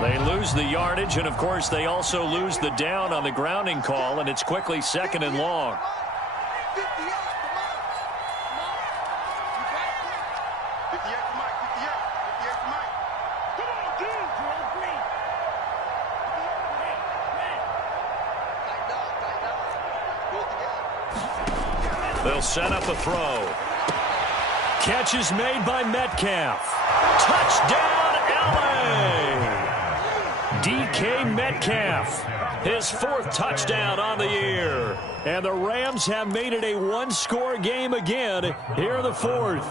They lose the yardage, and, of course, they also lose the down on the grounding call, and it's quickly 2nd and long. They'll set up a throw. Catch is made by Metcalf. Touchdown, LA! DK Metcalf, his 4th touchdown on the year. And the Rams have made it a one-score game again here in the 4th.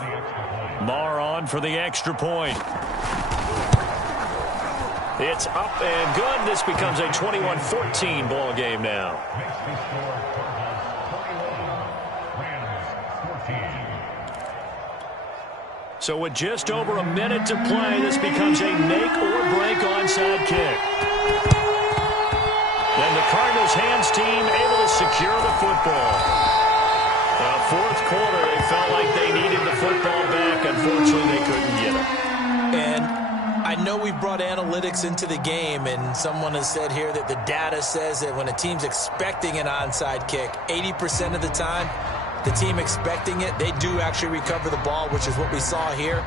Marr on for the extra point. It's up and good. This becomes a 21-14 ball game now. So with just over a minute to play, this becomes a make-or-break onside kick. Then the Cardinals' hands team able to secure the football. 4th quarter, they felt like they needed the football back. Unfortunately, they couldn't get it. And I know we brought analytics into the game, and someone has said here that the data says that when a team's expecting an onside kick, 80% of the time, the team expecting it, they do actually recover the ball, which is what we saw here.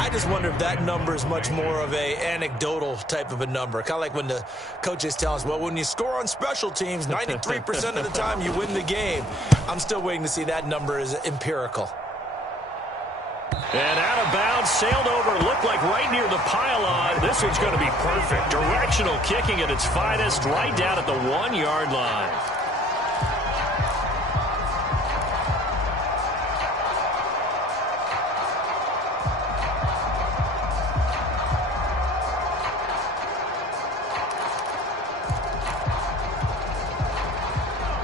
I just wonder if that number is much more of a anecdotal type of a number. Kind of like when the coaches tell us, well, when you score on special teams, 93% of the time you win the game. I'm still waiting to see that number is empirical. And out of bounds, sailed over, looked like right near the pylon. This one's going to be perfect. Directional kicking at its finest, right down at the 1-yard line.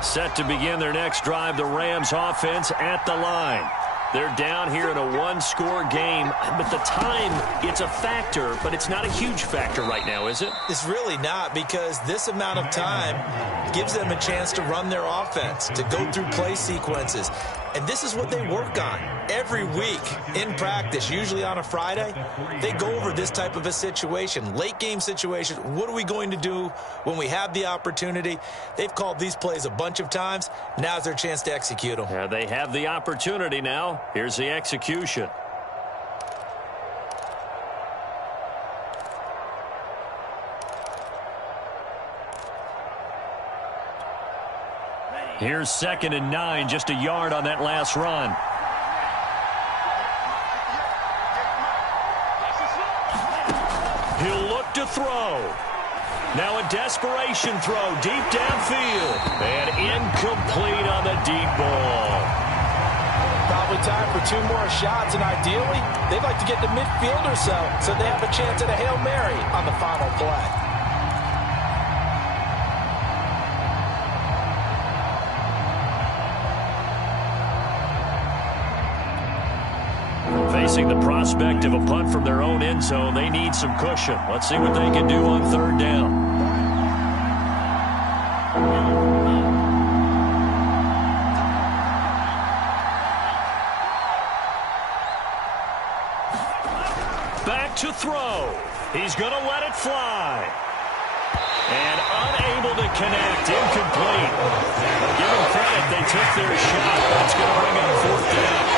Set to begin their next drive, the Rams offense at the line. They're down here in a one-score game, but the time, it's a factor, but it's not a huge factor right now, is it? It's really not, because this amount of time gives them a chance to run their offense, to go through play sequences. And this is what they work on every week in practice, usually on a Friday. They go over this type of a situation, late game situation. What are we going to do when we have the opportunity? They've called these plays a bunch of times. Now's their chance to execute them. Yeah, they have the opportunity now. Here's the execution. Here's 2nd and 9, just a yard on that last run. He'll look to throw. Now a desperation throw deep downfield. And incomplete on the deep ball. Probably time for 2 more shots, and ideally, they'd like to get to midfield or so they have a chance at a Hail Mary on the final play. Facing the prospect of a punt from their own end zone, they need some cushion. Let's see what they can do on 3rd down. Back to throw. He's going to let it fly. And unable to connect. Incomplete. Give them credit. They took their shot. That's going to bring up 4th down.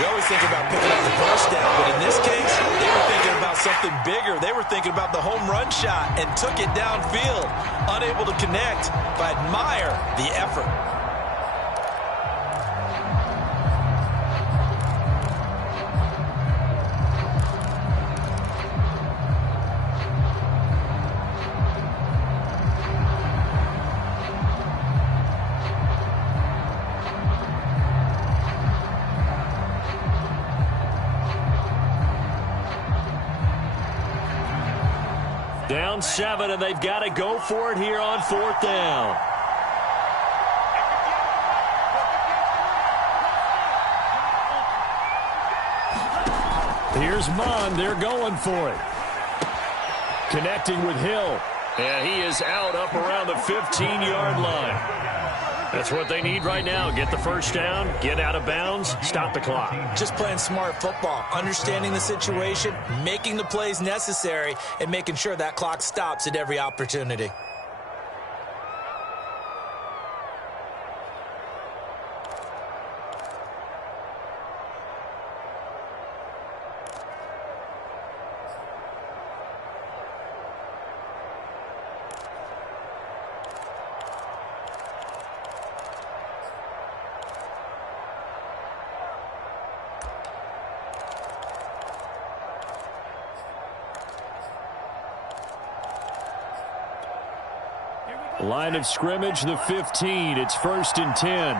We always think about picking up the first down, but in this case, they were thinking about something something bigger. They were thinking about the home run shot and took it downfield. Unable to connect, but admire the effort. Down 7, and they've got to go for it here on 4th down. Here's Mond. They're going for it. Connecting with Hill. And he is out up around the 15-yard line. That's what they need right now. Get the first down, get out of bounds, stop the clock. Just playing smart football, understanding the situation, making the plays necessary, and making sure that clock stops at every opportunity. Line of scrimmage, the 15. It's 1st and 10.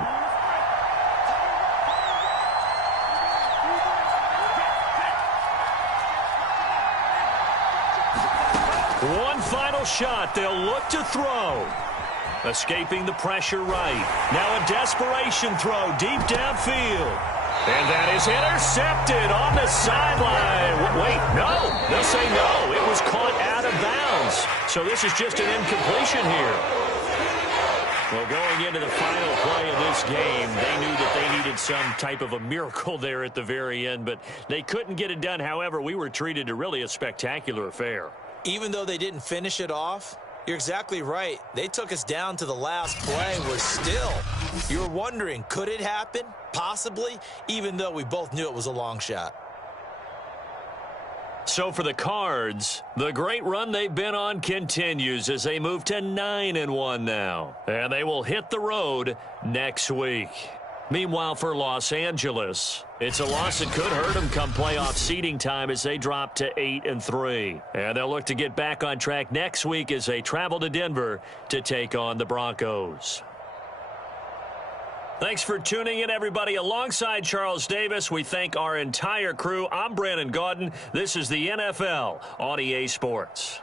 One final shot. They'll look to throw. Escaping the pressure right. Now a desperation throw deep downfield. And that is intercepted on the sideline. Wait, no. They'll say no. It was caught out of bounds. So this is just an incompletion here. Well, going into the final play of this game, they knew that they needed some type of a miracle there at the very end, but they couldn't get it done. However, we were treated to really a spectacular affair. Even though they didn't finish it off, you're exactly right. They took us down to the last play. You're wondering, could it happen? Possibly, even though we both knew it was a long shot. So for the Cards, the great run they've been on continues as they move to 9-1 now. And they will hit the road next week. Meanwhile, for Los Angeles, it's a loss that could hurt them come playoff seeding time as they drop to 8-3. And they'll look to get back on track next week as they travel to Denver to take on the Broncos. Thanks for tuning in, everybody. Alongside Charles Davis, we thank our entire crew. I'm Brandon Gaudin. This is the NFL on EA Sports.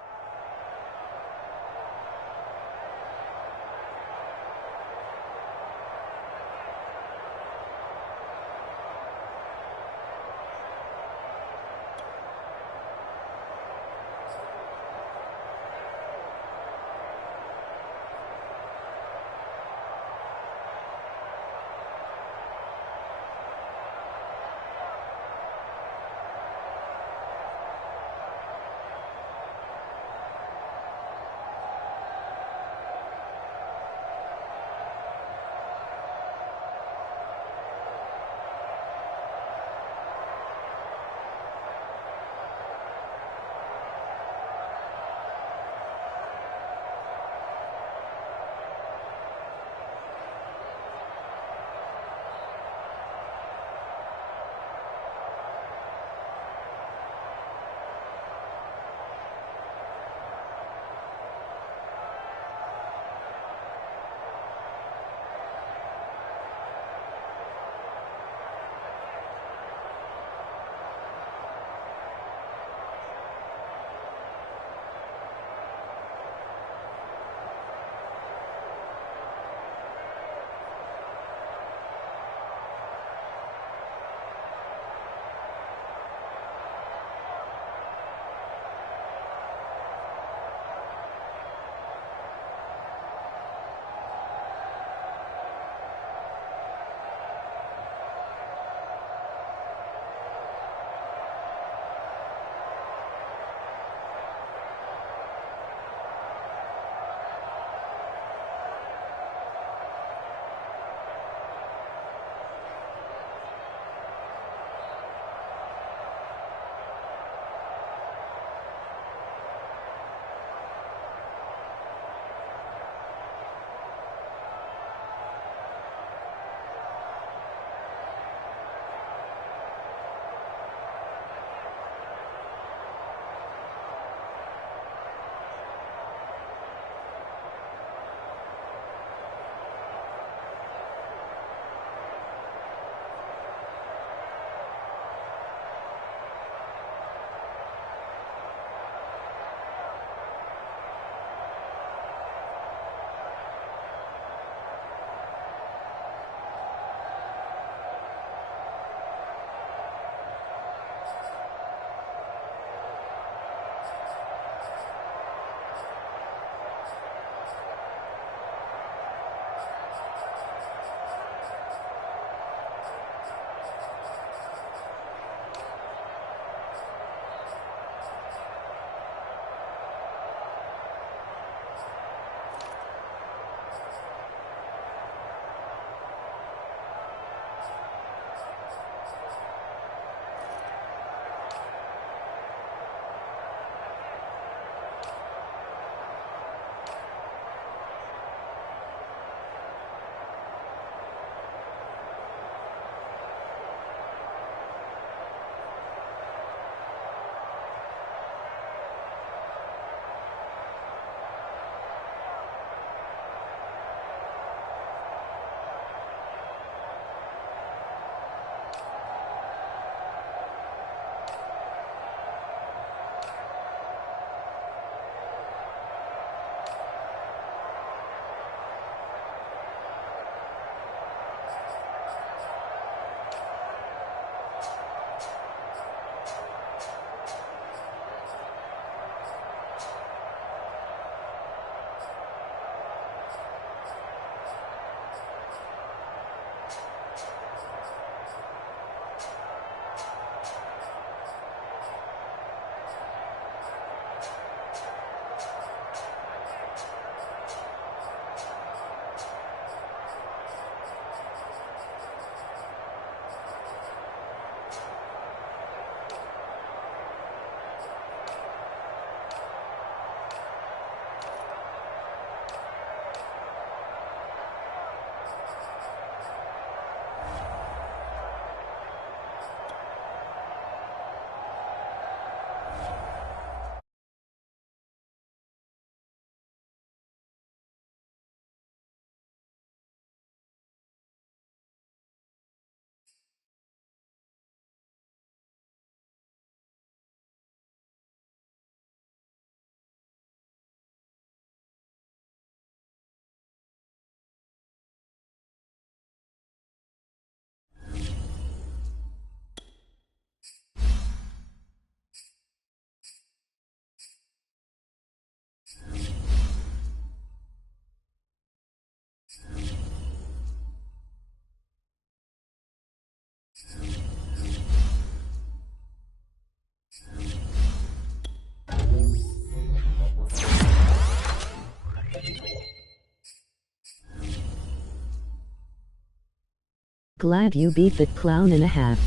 Glad you beat that clown and a half.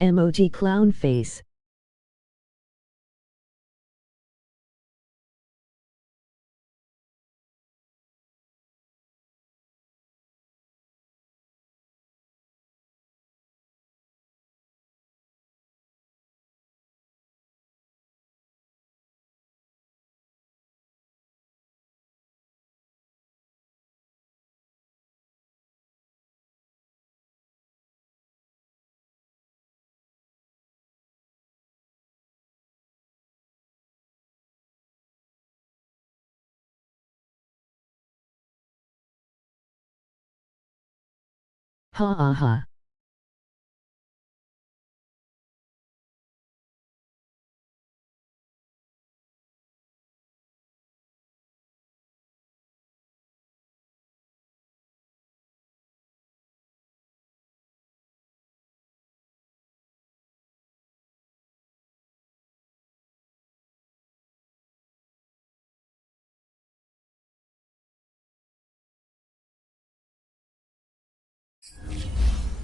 Emoji clown face. Ha ha ha.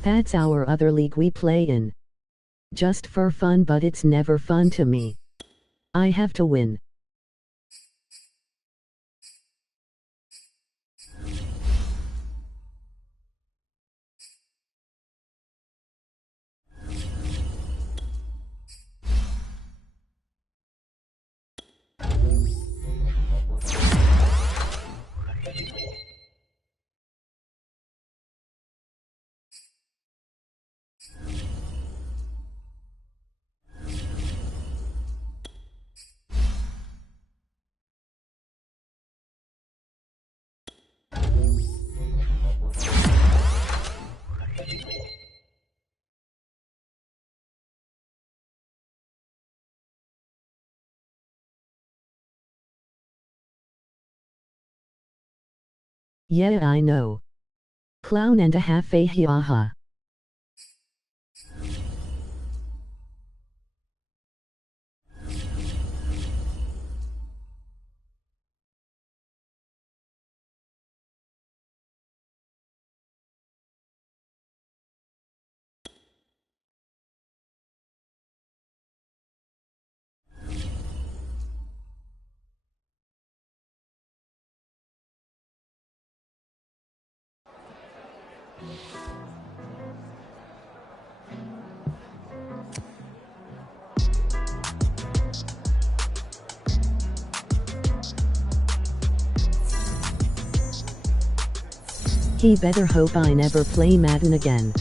That's our other league we play in. Just for fun, but it's never fun to me. I have to win. Yeah, I know. Clown and a half a ha ha. He better hope I never play Madden again.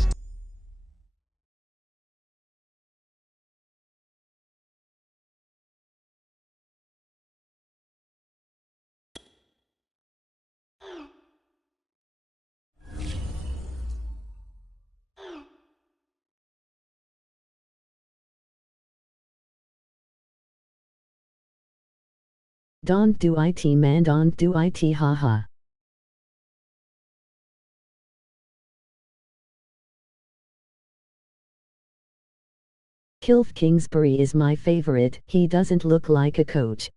Don't do it, man, don't do it, haha. Kilf Kingsbury is my favorite, he doesn't look like a coach.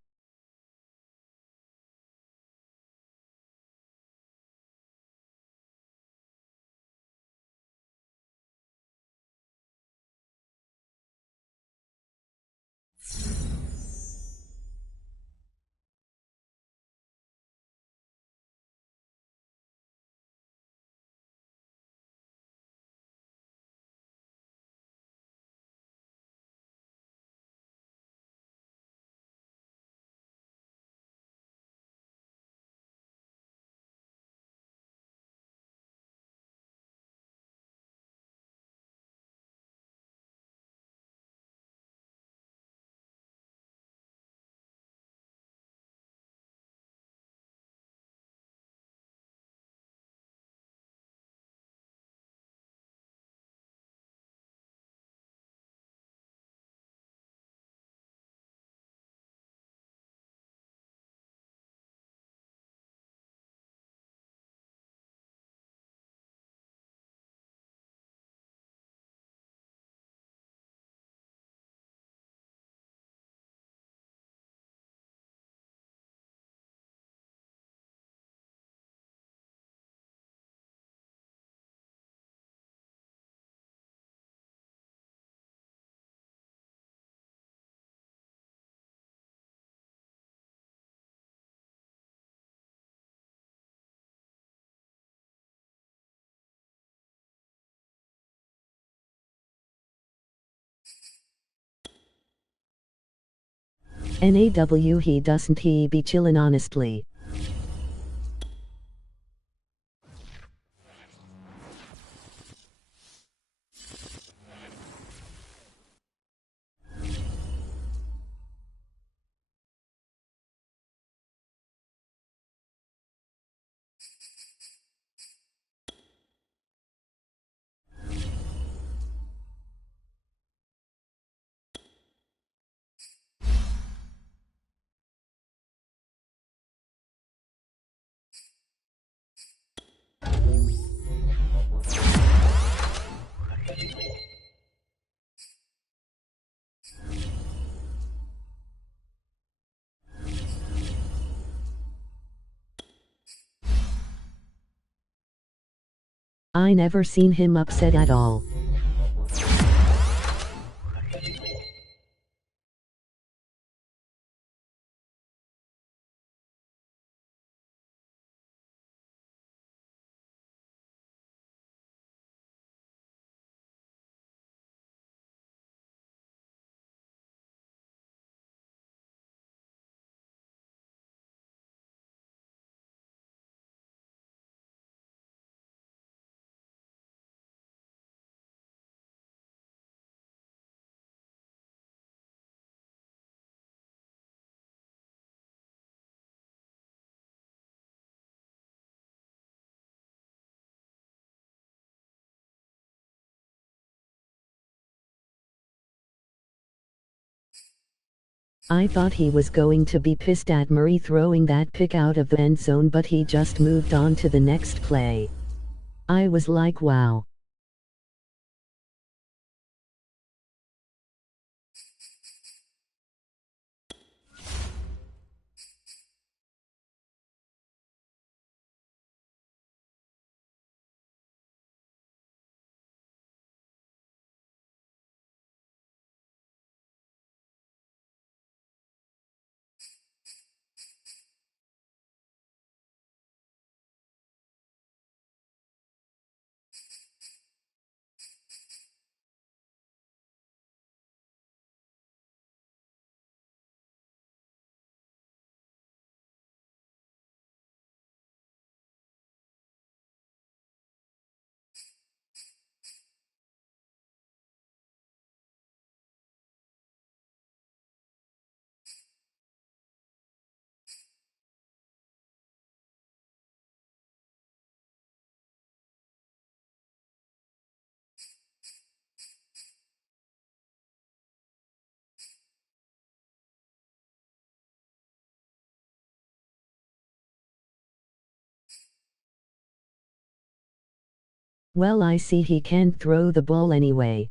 NAW he doesn't he be chillin' honestly. I never seen him upset at all. I thought he was going to be pissed at Murray throwing that pick out of the end zone, but he just moved on to the next play. I was like, wow. Well, I see he can't throw the ball anyway.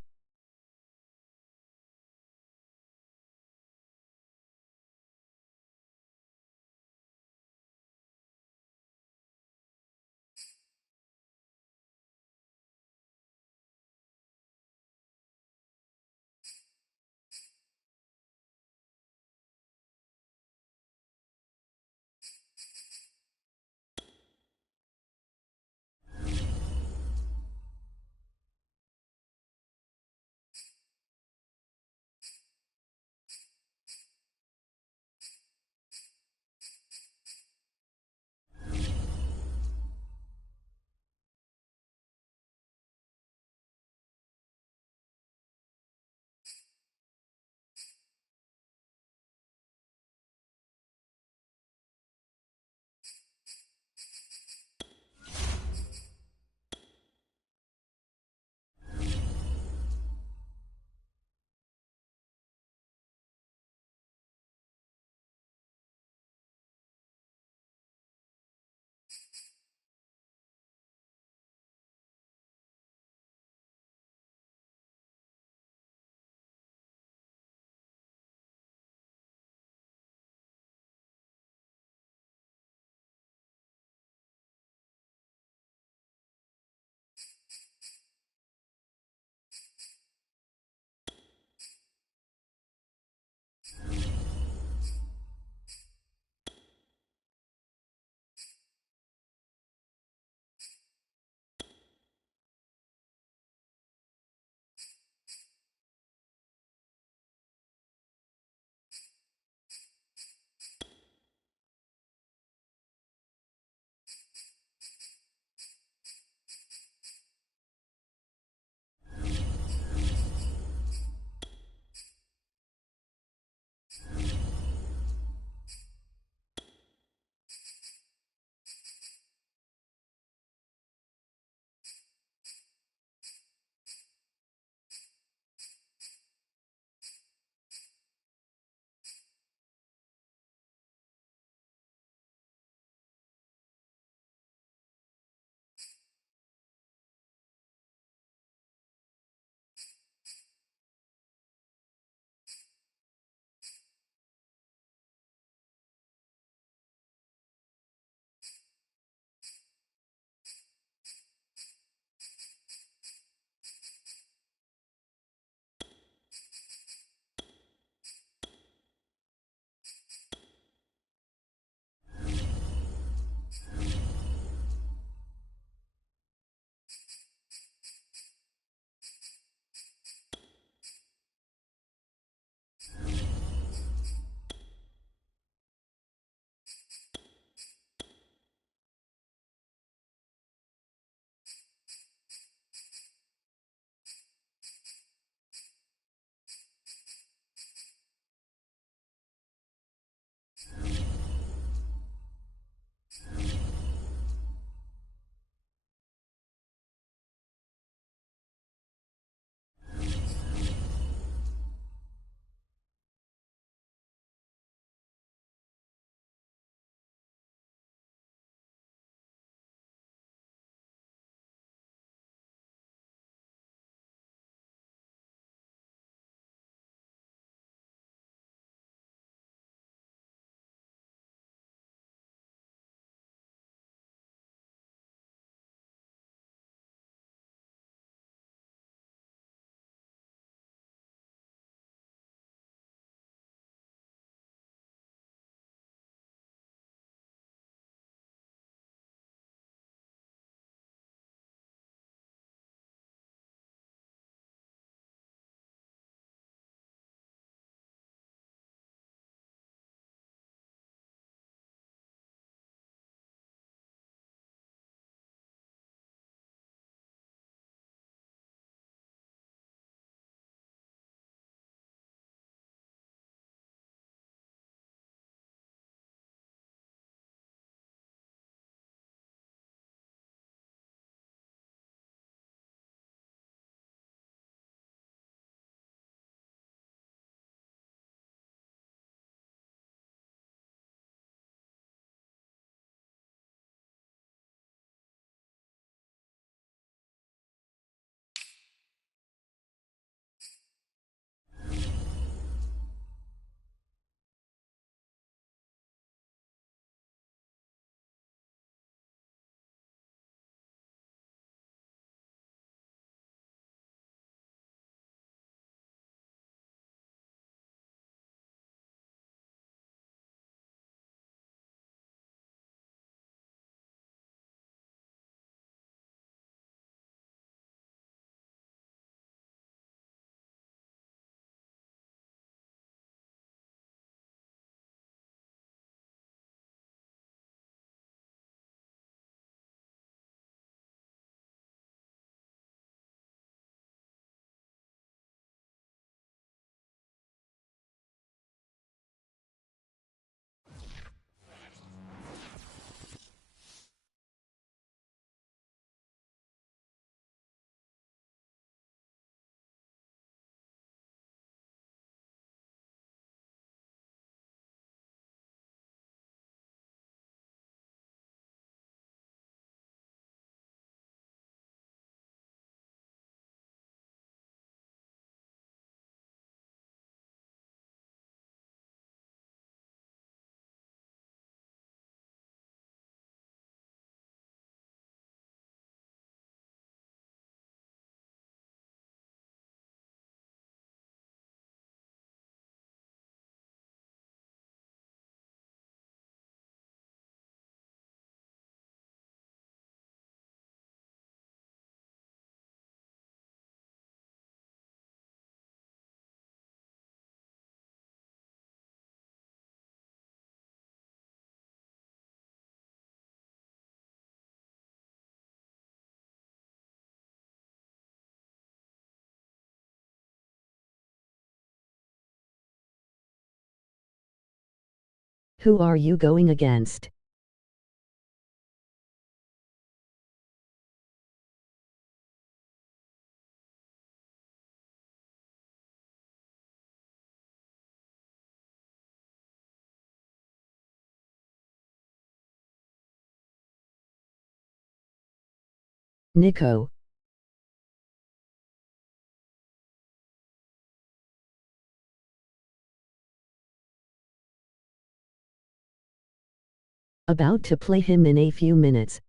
Who are you going against? Nico. About to play him in a few minutes.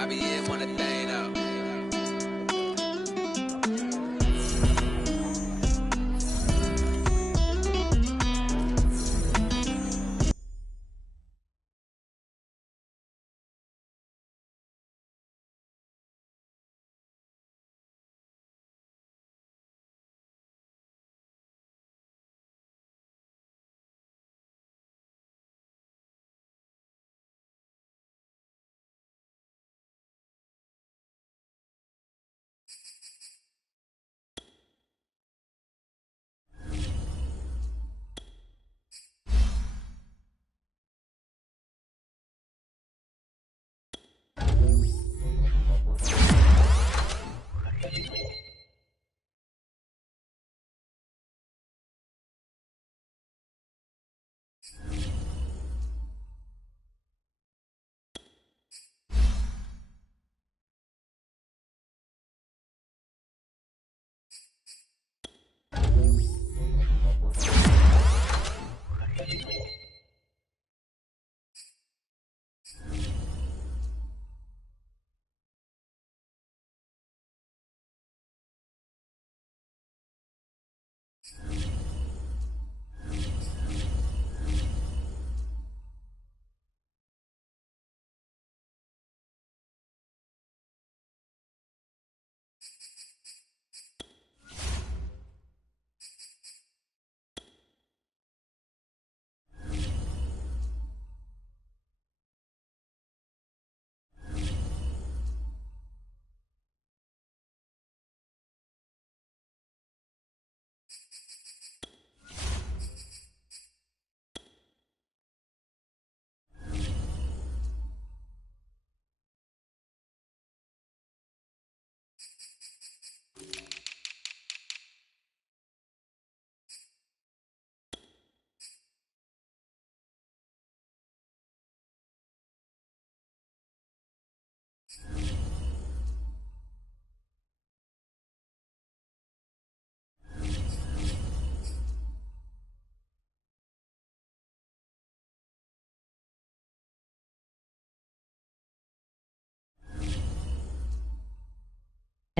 YBN want a thing up.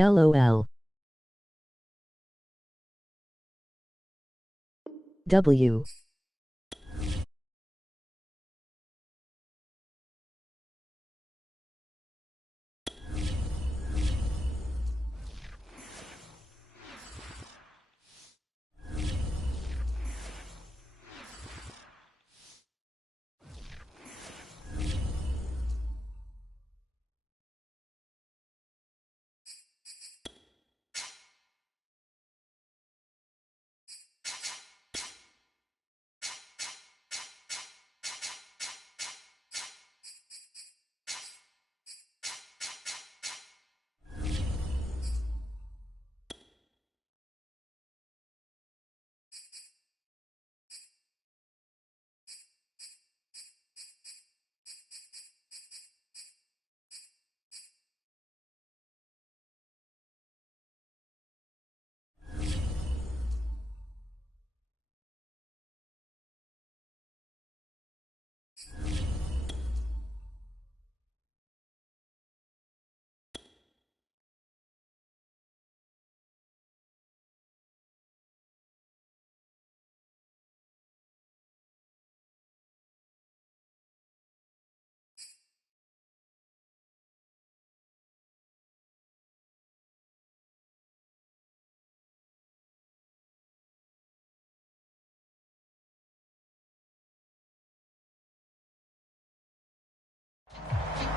LOL. W.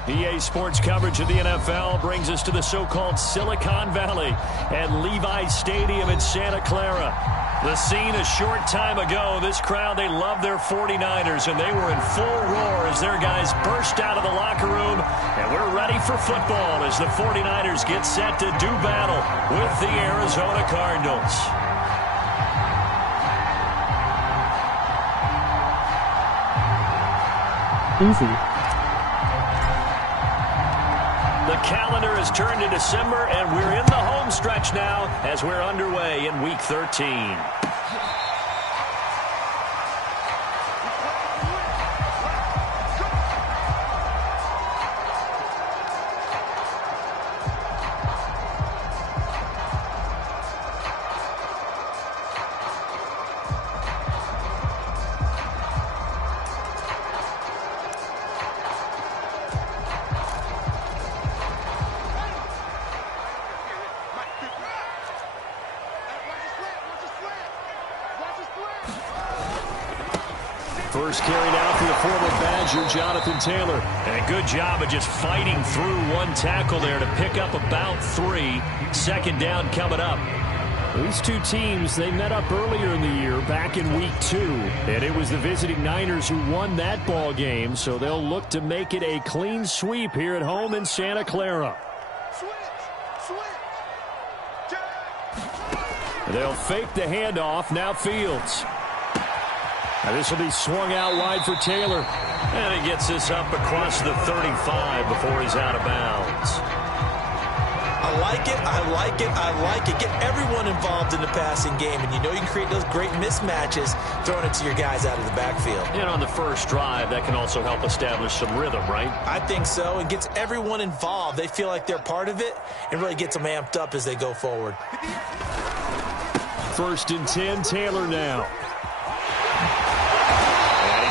EA Sports coverage of the NFL brings us to the so-called Silicon Valley at Levi's Stadium in Santa Clara. The scene a short time ago, this crowd, they love their 49ers, and they were in full roar as their guys burst out of the locker room, and we're ready for football as the 49ers get set to do battle with the Arizona Cardinals. Easy. The calendar has turned to December, and we're in the home stretch now as we're underway in Week 13. First carry now for the former Badger, Jonathan Taylor. And a good job of just fighting through one tackle there to pick up about 3. Second down coming up. These two teams, they met up earlier in the year, back in Week 2. And it was the visiting Niners who won that ball game, so they'll look to make it a clean sweep here at home in Santa Clara. They'll fake the handoff. Now Fields. Now this will be swung out wide for Taylor. And he gets this up across the 35 before he's out of bounds. I like it, I like it, I like it. Get everyone involved in the passing game, and you know you can create those great mismatches throwing it to your guys out of the backfield. And on the first drive, that can also help establish some rhythm, right? I think so. It gets everyone involved. They feel like they're part of it, and really gets them amped up as they go forward. First and 10, Taylor now.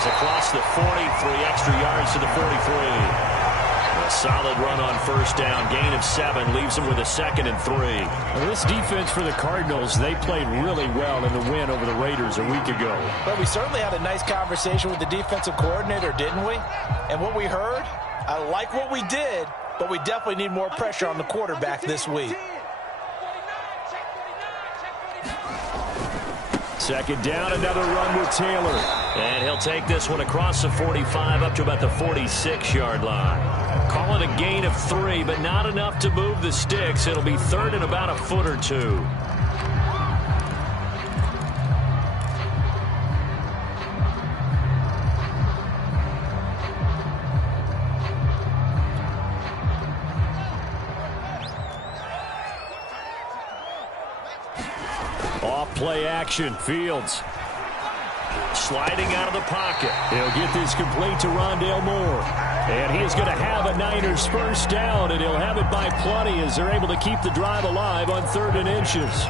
Across the 40, 3 extra yards to the 43. A solid run on first down. Gain of 7 leaves them with a 2nd and 3. Well, this defense for the Cardinals, they played really well in the win over the Raiders a week ago. But we certainly had a nice conversation with the defensive coordinator, didn't we? And what we heard, I like what we did, but we definitely need more pressure on the quarterback this week. Second down, another run with Taylor. And he'll take this one across the 45 up to about the 46-yard line. Call it a gain of 3, but not enough to move the sticks. It'll be 3rd and about a foot or 2. Off play action, Fields. sliding out of the pocket. He'll get this complete to Rondale Moore. And he is going to have a Niners first down, and he'll have it by plenty as they're able to keep the drive alive on 3rd and inches.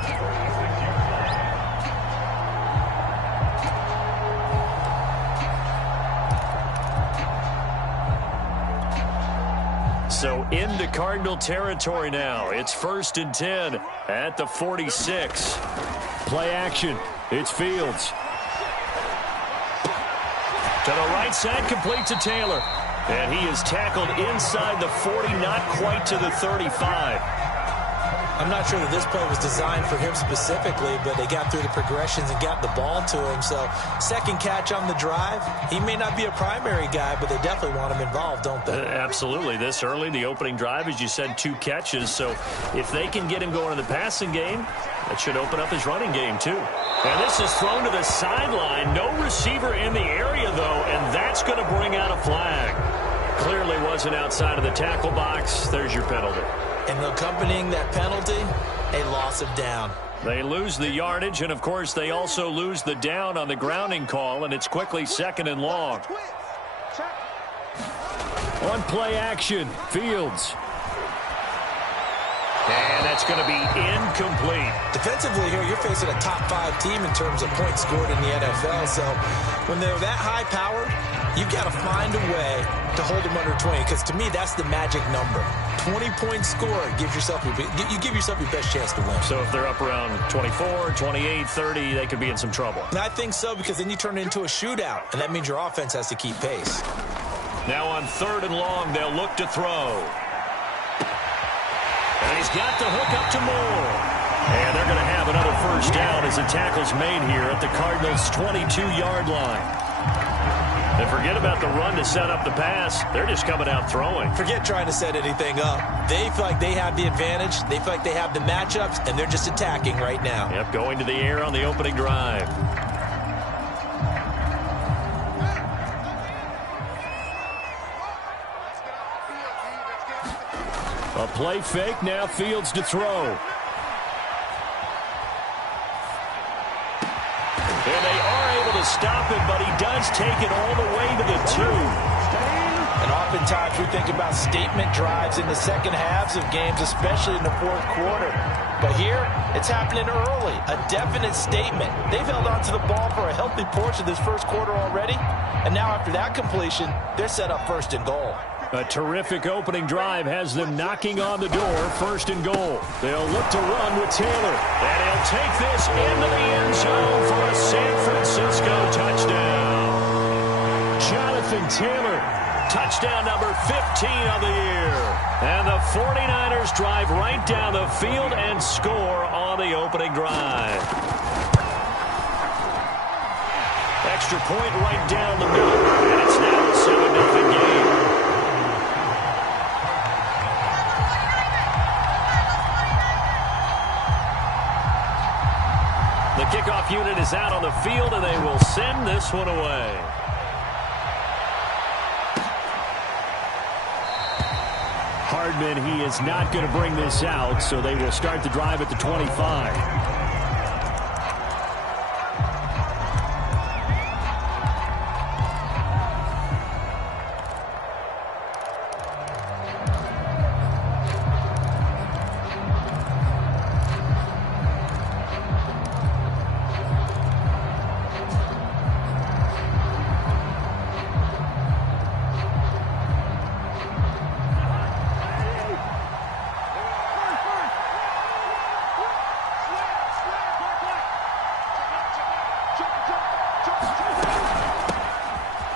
So into Cardinal territory now. It's 1st and 10 at the 46. Play action. It's Fields. To the right side, complete to Taylor. And he is tackled inside the 40, not quite to the 35. I'm not sure that this play was designed for him specifically, but they got through the progressions and got the ball to him. So, second catch on the drive. He may not be a primary guy, but they definitely want him involved, don't they? Absolutely. This early, the opening drive, as you said, 2 catches. So, if they can get him going in the passing game, that should open up his running game, too. And this is thrown to the sideline. No receiver in the area, though, and that's going to bring out a flag. Clearly wasn't outside of the tackle box. There's your penalty. And accompanying that penalty, a loss of down. They lose the yardage, and, of course, they also lose the down on the grounding call, and it's quickly 2nd and long. On play action, Fields. And that's going to be incomplete. Defensively here, you're facing a top 5 team in terms of points scored in the NFL. So when they're that high-powered, you've got to find a way to hold them under 20, because to me, that's the magic number. 20 points scored gives yourself you give yourself your best chance to win. So if they're up around 24, 28, 30, they could be in some trouble. And I think so, because then you turn it into a shootout, and that means your offense has to keep pace. Now on 3rd and long, they'll look to throw. And he's got the hook up to Moore. And they're going to have another first down as the tackle's made here at the Cardinals' 22-yard line. And forget about the run to set up the pass. They're just coming out throwing. Forget trying to set anything up. They feel like they have the advantage. They feel like they have the matchups, and they're just attacking right now. Yep, going to the air on the opening drive. A play fake, now Fields to throw. And they are able to stop it, but he does take it all the way to the 2. And oftentimes we think about statement drives in the second halves of games, especially in the 4th quarter. But here, it's happening early. A definite statement. They've held on to the ball for a healthy portion of this 1st quarter already. And now after that completion, they're set up 1st and goal. A terrific opening drive has them knocking on the door, 1st and goal. They'll look to run with Taylor. And he'll take this into the end zone for a San Francisco touchdown. Jonathan Taylor. Touchdown number 15 of the year. And the 49ers drive right down the field and score on the opening drive. Extra point right down the middle. And it's now a 7-0 game. The kickoff unit is out on the field, and they will send this one away. Hardman, he is not going to bring this out, so they will start the drive at the 25.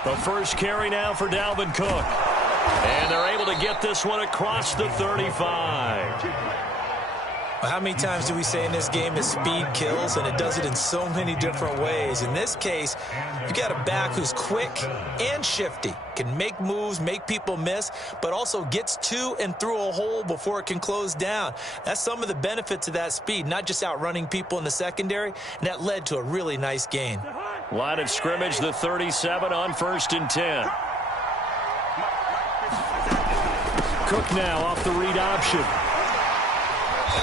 The first carry now for Dalvin Cook. And they're able to get this one across the 35. How many times do we say in this game that speed kills, and it does it in so many different ways? In this case, you got a back who's quick and shifty, can make moves, make people miss, but also gets to and through a hole before it can close down. That's some of the benefits of that speed, not just outrunning people in the secondary, and that led to a really nice gain. Line of scrimmage, the 37 on 1st and 10. Cook now off the read option.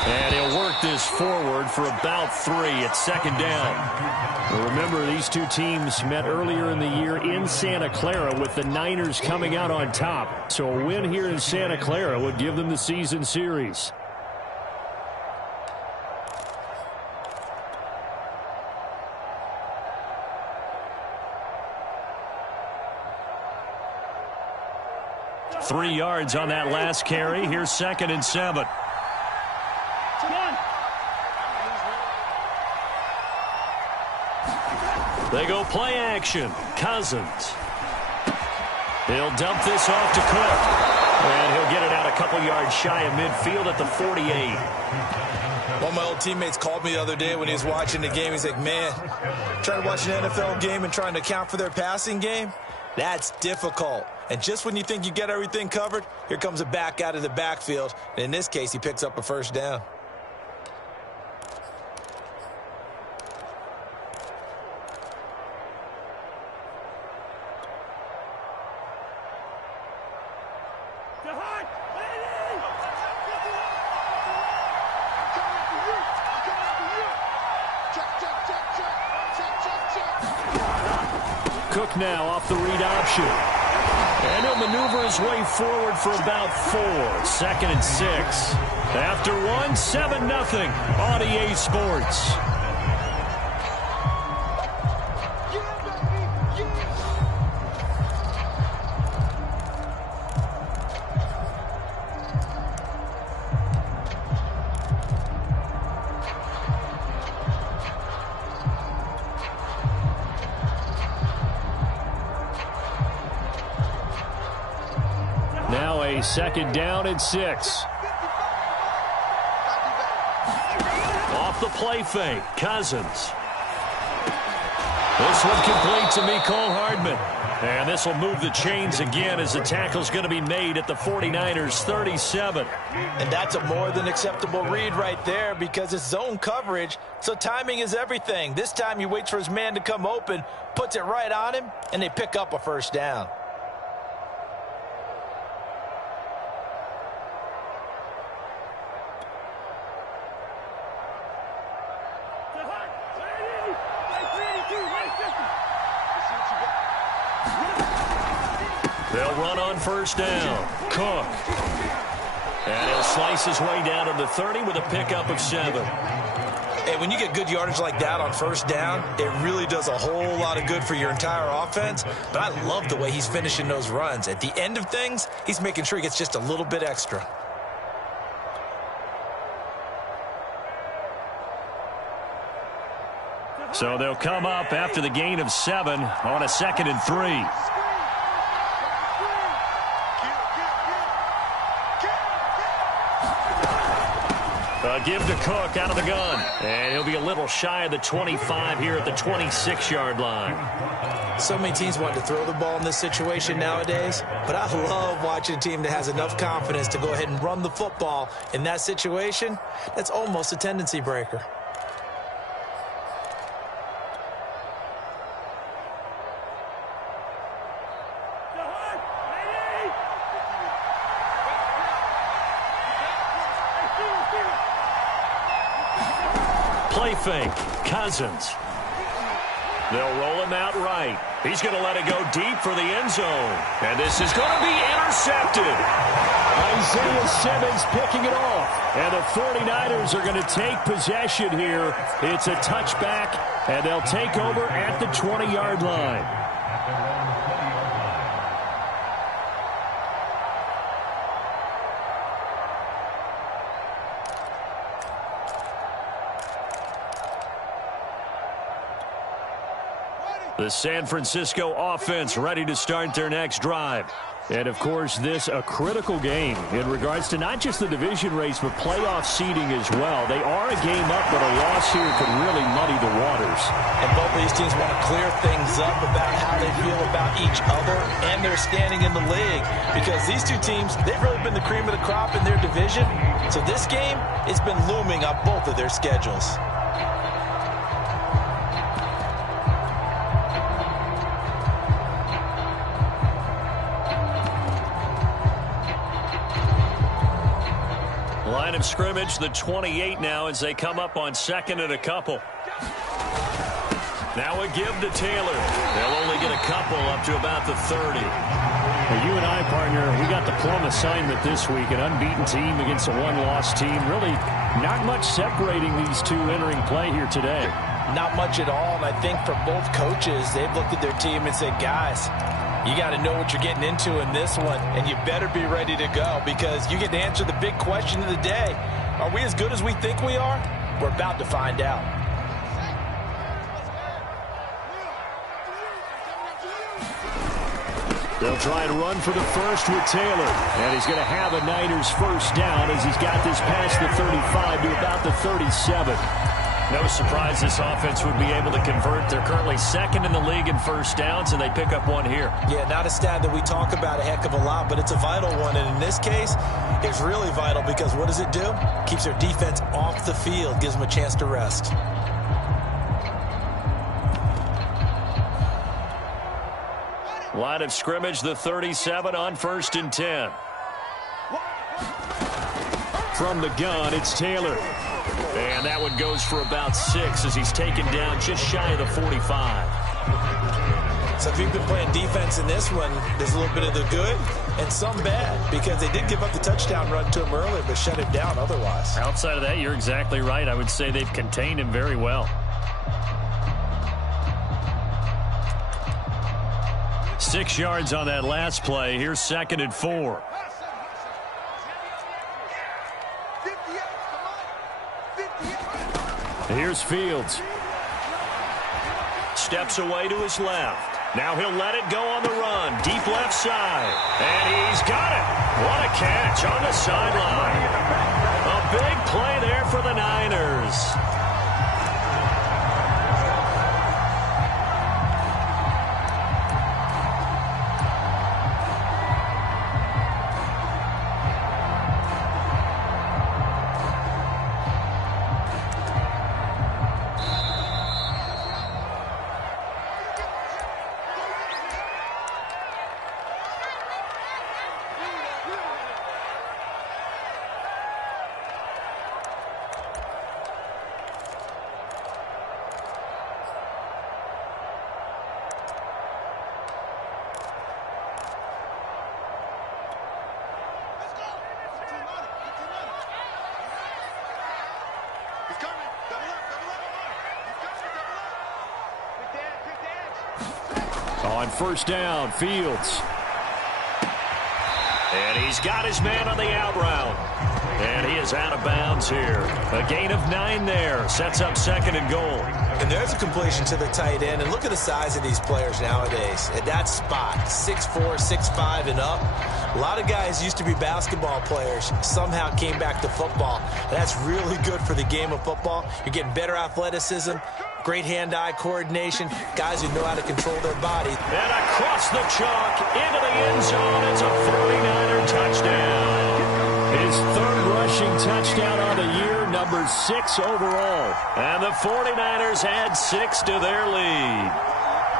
And he'll work start this forward for about 3 at second down. Well, remember, these two teams met earlier in the year in Santa Clara with the Niners coming out on top. So a win here in Santa Clara would give them the season series. Three yards on that last carry. Here's 2nd and 7. They go play action. Cousins. He'll dump this off to Cook. And he'll get it out a couple yards shy of midfield at the 48. One of my old teammates called me the other day when he was watching the game. He's like, man, trying to watch an NFL game and trying to account for their passing game, that's difficult. And just when you think you get everything covered, here comes a back out of the backfield. And in this case, he picks up a first down. Cook now off the read option. And he'll maneuver his way forward for about 4. 2nd and 6. After 1, 7-0 on EA Sports. Now a 2nd down and 6. Off the play fake, Cousins. This one complete to Mecole Hardman. And this will move the chains again as the tackle's going to be made at the 49ers 37. And that's a more than acceptable read right there because it's zone coverage, so timing is everything. This time he waits for his man to come open, puts it right on him, and they pick up a first down. They'll run on first down. Cook. And he'll slice his way down to the 30 with a pickup of 7. And when you get good yardage like that on first down, it really does a whole lot of good for your entire offense. But I love the way he's finishing those runs. At the end of things, he's making sure he gets just a little bit extra. So they'll come up after the gain of 7 on a 2nd and 3. Give to Cook out of the gun. And he'll be a little shy of the 25 here at the 26-yard line. So many teams want to throw the ball in this situation nowadays, but I love watching a team that has enough confidence to go ahead and run the football in that situation. That's almost a tendency breaker. Play fake. Cousins. They'll roll him out right. He's going to let it go deep for the end zone. And this is going to be intercepted. Isaiah Simmons picking it off. And the 49ers are going to take possession here. It's a touchback, and they'll take over at the 20-yard line. The San Francisco offense ready to start their next drive. And, of course, this a critical game in regards to not just the division race, but playoff seeding as well. They are a game up, but a loss here could really muddy the waters. And both of these teams want to clear things up about how they feel about each other and their standing in the league. Because these two teams, they've really been the cream of the crop in their division. So this game, it's been looming on both of their schedules. Line of scrimmage, the 28 now as they come up on second and a couple. Now a give to Taylor. They'll only get a couple up to about the 30. Well, you and I, partner, we got the plum assignment this week. An unbeaten team against a one-loss team. Really not much separating these two entering play here today. Not much at all, and I think for both coaches, they've looked at their team and said, guys, you got to know what you're getting into in this one, and you better be ready to go because you get to answer the big question of the day. Are we as good as we think we are? We're about to find out. They'll try to run for the first with Taylor. And he's going to have a Niners first down as he's got this past the 35 to about the 37. No surprise this offense would be able to convert. They're currently second in the league in first downs, and they pick up one here. Yeah, not a stat that we talk about a heck of a lot, but it's a vital one. And in this case, it's really vital because what does it do? Keeps their defense off the field, gives them a chance to rest. Line of scrimmage, the 37 on 1st and 10. From the gun, it's Taylor. And that one goes for about 6 as he's taken down just shy of the 45. So if you've been playing defense in this one, there's a little bit of the good and some bad because they did give up the touchdown run to him earlier but shut him down otherwise. Outside of that, you're exactly right. I would say they've contained him very well. 6 yards on that last play. Here's 2nd and 4. Here's Fields. Steps away to his left. Now he'll let it go on the run. Deep left side. And he's got it. What a catch on the sideline. A big play there for the Niners. On 1st down, Fields. And he's got his man on the out route. And he is out of bounds here. A gain of 9 there. Sets up 2nd and goal. And there's a completion to the tight end. And look at the size of these players nowadays. At that spot, 6'4", 6'5", and up. A lot of guys used to be basketball players. Somehow came back to football. And that's really good for the game of football. You're getting better athleticism, great hand-eye coordination, guys who know how to control their body. And across the chalk, into the end zone. It's a 49er touchdown. His 3rd rushing touchdown on the year, number 6 overall. And the 49ers add 6 to their lead.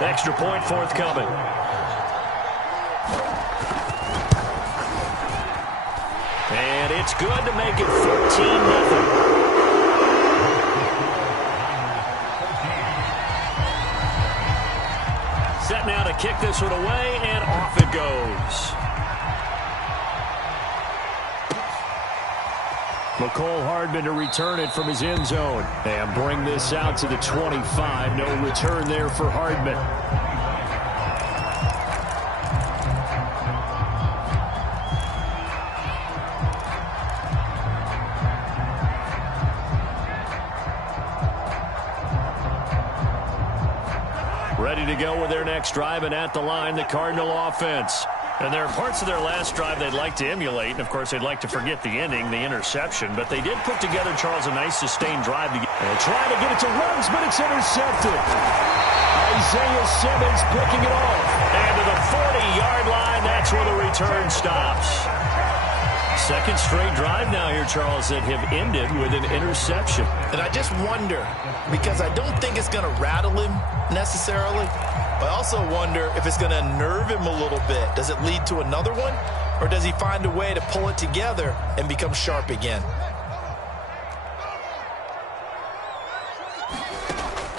Extra point forthcoming. And it's good to make it 14-0. Set now to kick this one away, and off it goes. McCole Hardman to return it from his end zone. And bring this out to the 25. No return there for Hardman. Ready to go with their next drive, and at the line, the Cardinal offense. And there are parts of their last drive they'd like to emulate, and of course they'd like to forget the ending, the interception, but they did put together, Charles, a nice sustained drive. They're trying to get it to Ruggs, but it's intercepted. Isaiah Simmons picking it off. And to the 40-yard line, that's where the return stops. 2nd straight drive now here, Charles, that have ended with an interception. And I just wonder, because I don't think it's going to rattle him necessarily, but I also wonder if it's going to nerve him a little bit. Does it lead to another one, or does he find a way to pull it together and become sharp again?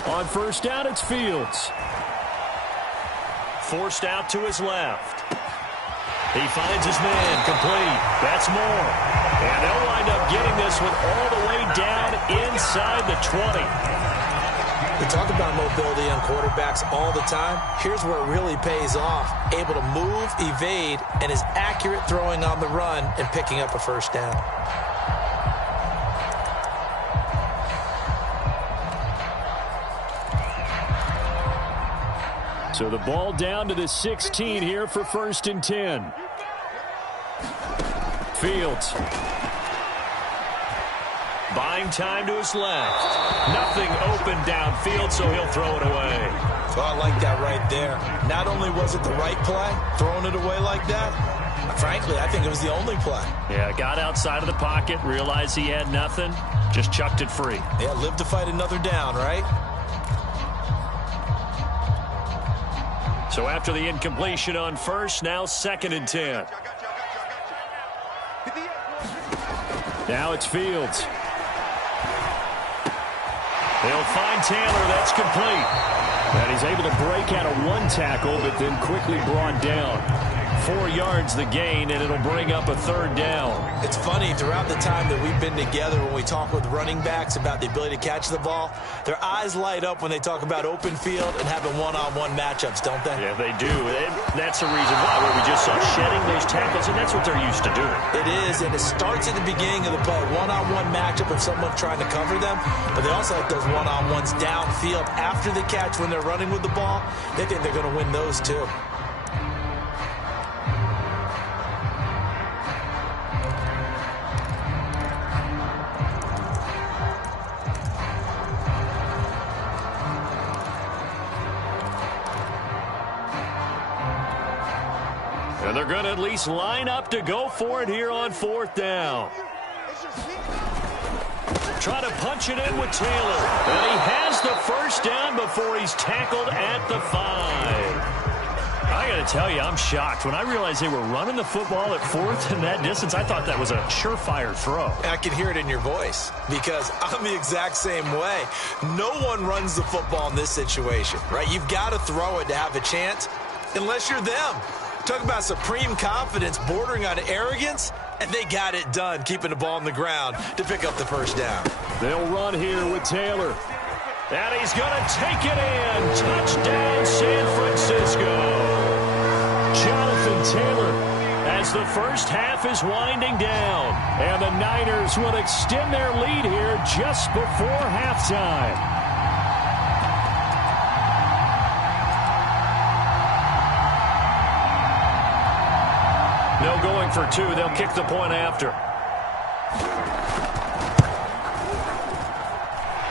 On first down, it's Fields. Forced out to his left. He finds his man, complete. That's more. And they'll wind up getting this one all the way down inside the 20. We talk about mobility on quarterbacks all the time. Here's where it really pays off. Able to move, evade, and is accurate throwing on the run and picking up a first down. So the ball down to the 16 here for 1st and 10. Fields. Buying time to his left. Nothing open downfield, so he'll throw it away. Well, I like that right there. Not only was it the right play, throwing it away like that, frankly, I think it was the only play. Yeah, got outside of the pocket, realized he had nothing, just chucked it free. Yeah, live to fight another down, right? So after the incompletion on first, now 2nd and 10. Now it's Fields. They'll find Taylor. That's complete. And he's able to break out of one tackle, but then quickly brought down. 4 yards the gain, and it'll bring up a 3rd down. It's funny, throughout the time that we've been together, when we talk with running backs about the ability to catch the ball, their eyes light up when they talk about open field and having one-on-one matchups, don't they? Yeah, they do. And that's the reason why, where we just saw shedding those tackles, and that's what they're used to doing. It is, and it starts at the beginning of the play. One-on-one matchup of someone trying to cover them, but they also have those one-on-ones downfield after the catch when they're running with the ball. They think they're going to win those, too. And they're going to at least line up to go for it here on 4th down. Try to punch it in with Taylor. And he has the first down before he's tackled at the 5. I got to tell you, I'm shocked. When I realized they were running the football at 4th in that distance, I thought that was a surefire throw. I can hear it in your voice because I'm the exact same way. No one runs the football in this situation, right? You've got to throw it to have a chance unless you're them. Talk about supreme confidence bordering on arrogance, and they got it done, keeping the ball on the ground to pick up the first down. They'll run here with Taylor. And he's going to take it in. Touchdown, San Francisco. Jonathan Taylor. As the first half is winding down. And the Niners will extend their lead here just before halftime. No going for 2. They'll kick the point after.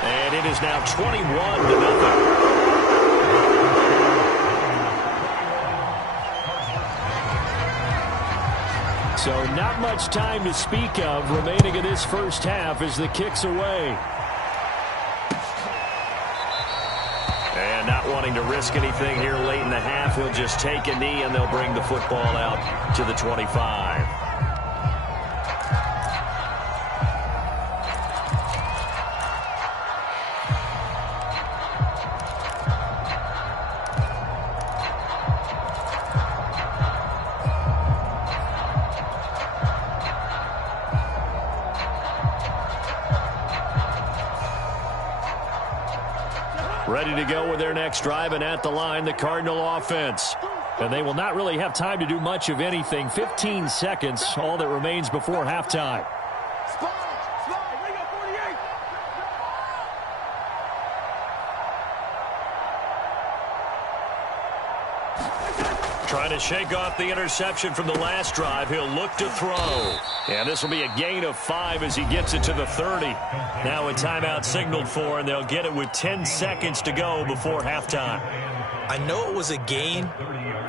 And it is now 21-0. So not much time to speak of remaining in this first half as the kick's away. And not wanting to risk anything here late in the half, he'll just take a knee and they'll bring the football out to the 25. Ready to go with their next drive, and at the line, the Cardinal offense. And they will not really have time to do much of anything. 15 seconds, all that remains before halftime. Trying to shake off the interception from the last drive. He'll look to throw. And this will be a gain of 5 as he gets it to the 30. Now a timeout signaled for, and they'll get it with 10 seconds to go before halftime. I know it was a gain,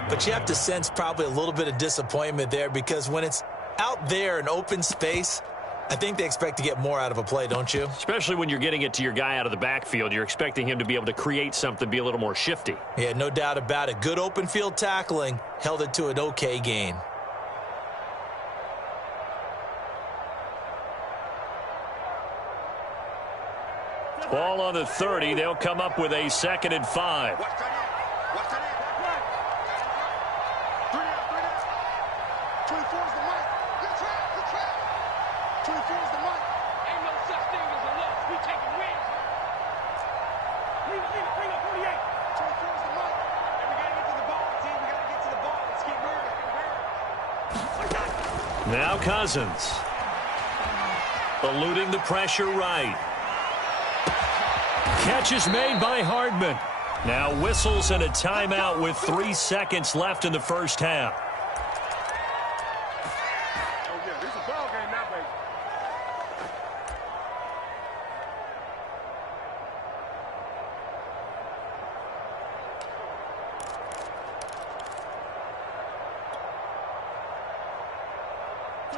but you have to sense probably a little bit of disappointment there because when it's out there in open space, I think they expect to get more out of a play, don't you? Especially when you're getting it to your guy out of the backfield. You're expecting him to be able to create something, be a little more shifty. Yeah, no doubt about it. Good open field tackling held it to an okay gain. Ball on the 30. They'll come up with a 2nd and 5. Watch that in. Watch that in. 3 out. 24 is the mic. Good trap. Good trap. 24 is the mic. Ain't no such thing as a loss. We taking wins. Leave it. Bring up 48. 24 is the mic. And we got to get to the ball, team. We got to get to the ball. Let's get moving. Now Cousins. Eluding the pressure right. Catch is made by Hardman. Now whistles and a timeout with 3 seconds left in the first half. Oh, yeah. This is a ball game now, baby.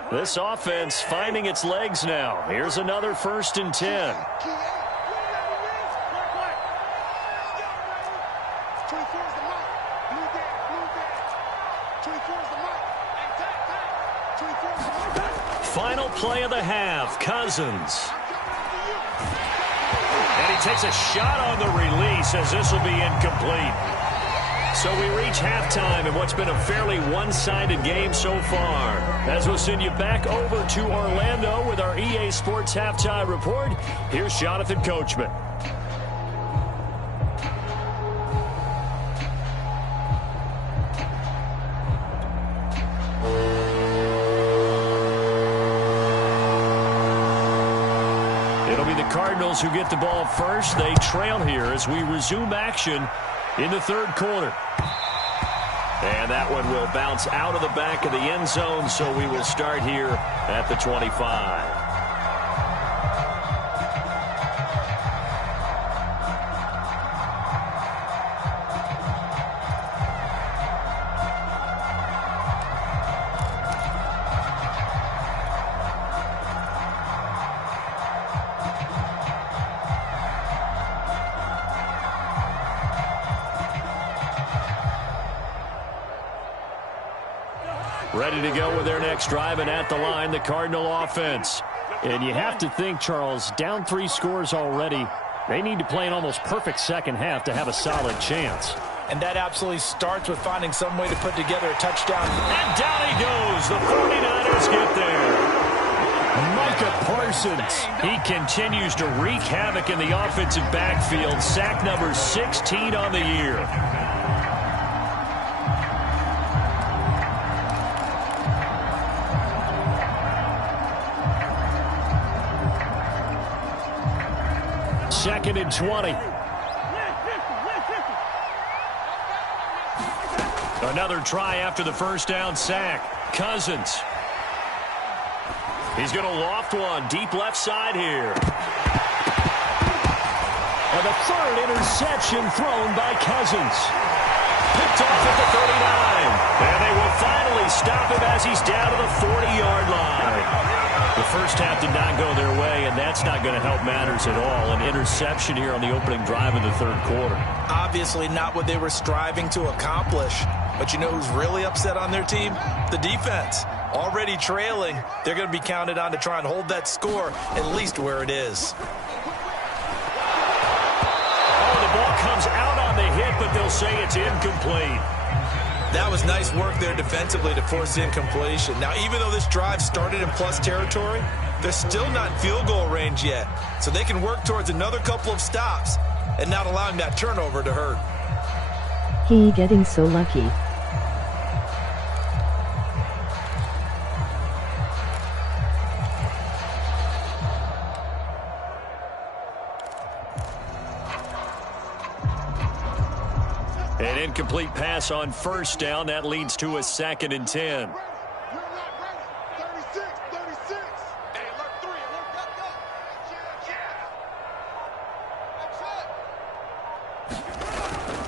This offense finding its legs now. Here's another 1st and 10. Key 8. 24 is the mic. Blue dance. 24 is the mic. 24 is the mic. Final play of the half. Cousins. And he takes a shot on the release as this will be incomplete. So we reach halftime in what's been a fairly one-sided game so far. As we'll send you back over to Orlando with our EA Sports Halftime Report, here's Jonathan Coachman. It'll be the Cardinals who get the ball first. They trail here as we resume action in the 3rd quarter. And that one will bounce out of the back of the end zone, so we will start here at the 25. Ready to go with their next drive, and at the line, the Cardinal offense. And you have to think, Charles, down 3 scores already. They need to play an almost perfect second half to have a solid chance. And that absolutely starts with finding some way to put together a touchdown. And down he goes. The 49ers get there. Micah Parsons. He continues to wreak havoc in the offensive backfield. Sack number 16 on the year. Second and 20. Another try after the first down sack. Cousins. He's going to loft one deep left side here. And the 3rd interception thrown by Cousins. Picked off at the 39. And they will finally stop him as he's down to the 40-yard line. The first half did not go their way, and that's not going to help matters at all. An interception here on the opening drive of the 3rd quarter. Obviously not what they were striving to accomplish. But you know who's really upset on their team? The defense. Already trailing, they're going to be counted on to try and hold that score at least where it is. Oh, the ball comes out on the hit, but they'll say it's incomplete. That was nice work there defensively to force the incompletion. Now, even though this drive started in plus territory, they're still not in field goal range yet. So they can work towards another couple of stops and not allowing that turnover to hurt. He getting so lucky. An incomplete pass on first down. That leads to a 2nd and 10. You're not ready. 36, 36. Hey, alert 3, alert, go.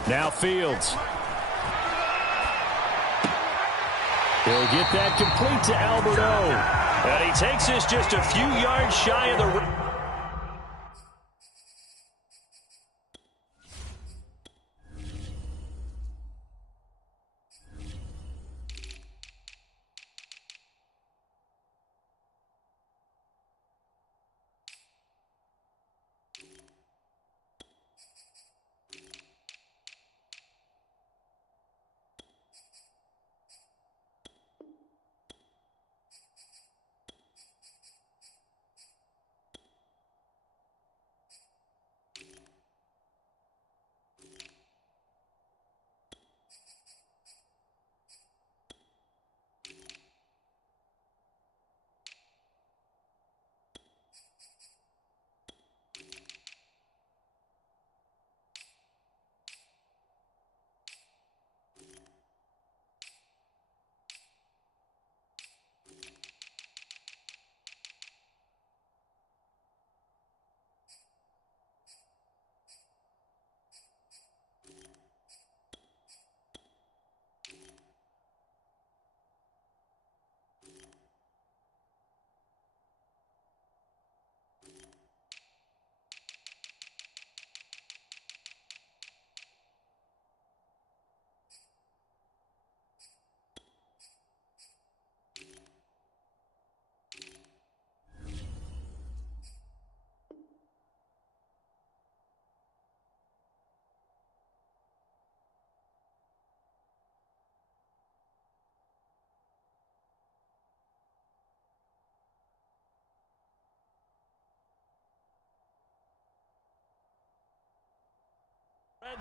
Yeah. Now Fields. He'll get that complete to Albert O. And he takes this just a few yards shy of the...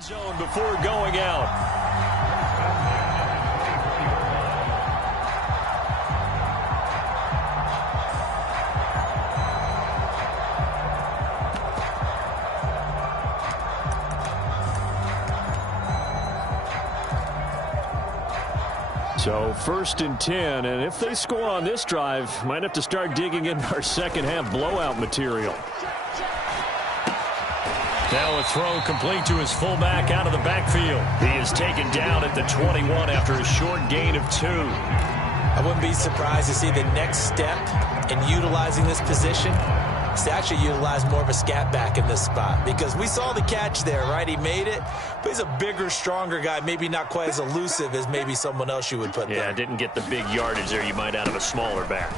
Zone before going out. So 1st and 10, and if they score on this drive, might have to start digging in our second half blowout material. Now a throw complete to his fullback out of the backfield. He is taken down at the 21 after a short gain of 2. I wouldn't be surprised to see the next step in utilizing this position is to actually utilize more of a scat back in this spot, because we saw the catch there, right? He made it, but he's a bigger, stronger guy, maybe not quite as elusive as maybe someone else you would put there. Yeah, didn't get the big yardage there you might out of a smaller back.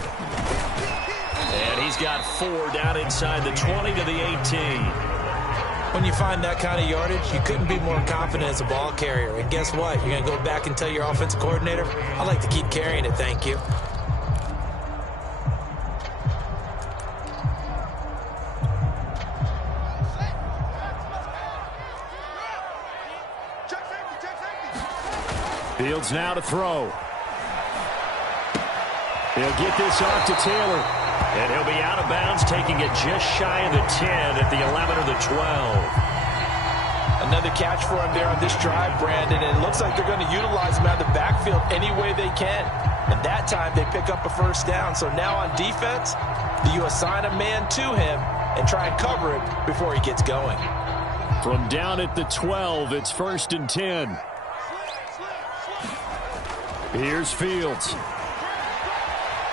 And he's got 4 down inside the 20 to the 18. When you find that kind of yardage, you couldn't be more confident as a ball carrier. And guess what? You're going to go back and tell your offensive coordinator, I'd like to keep carrying it, thank you. Fields now to throw. He'll get this off to Taylor. And he'll be out of bounds, taking it just shy of the 10 at the 11 or the 12. Another catch for him there on this drive, Brandon, and it looks like they're going to utilize him out of the backfield any way they can. And that time they pick up a 1st down. So now on defense, do you assign a man to him and try and cover it before he gets going? From down at the 12, it's 1st and 10. Here's Fields.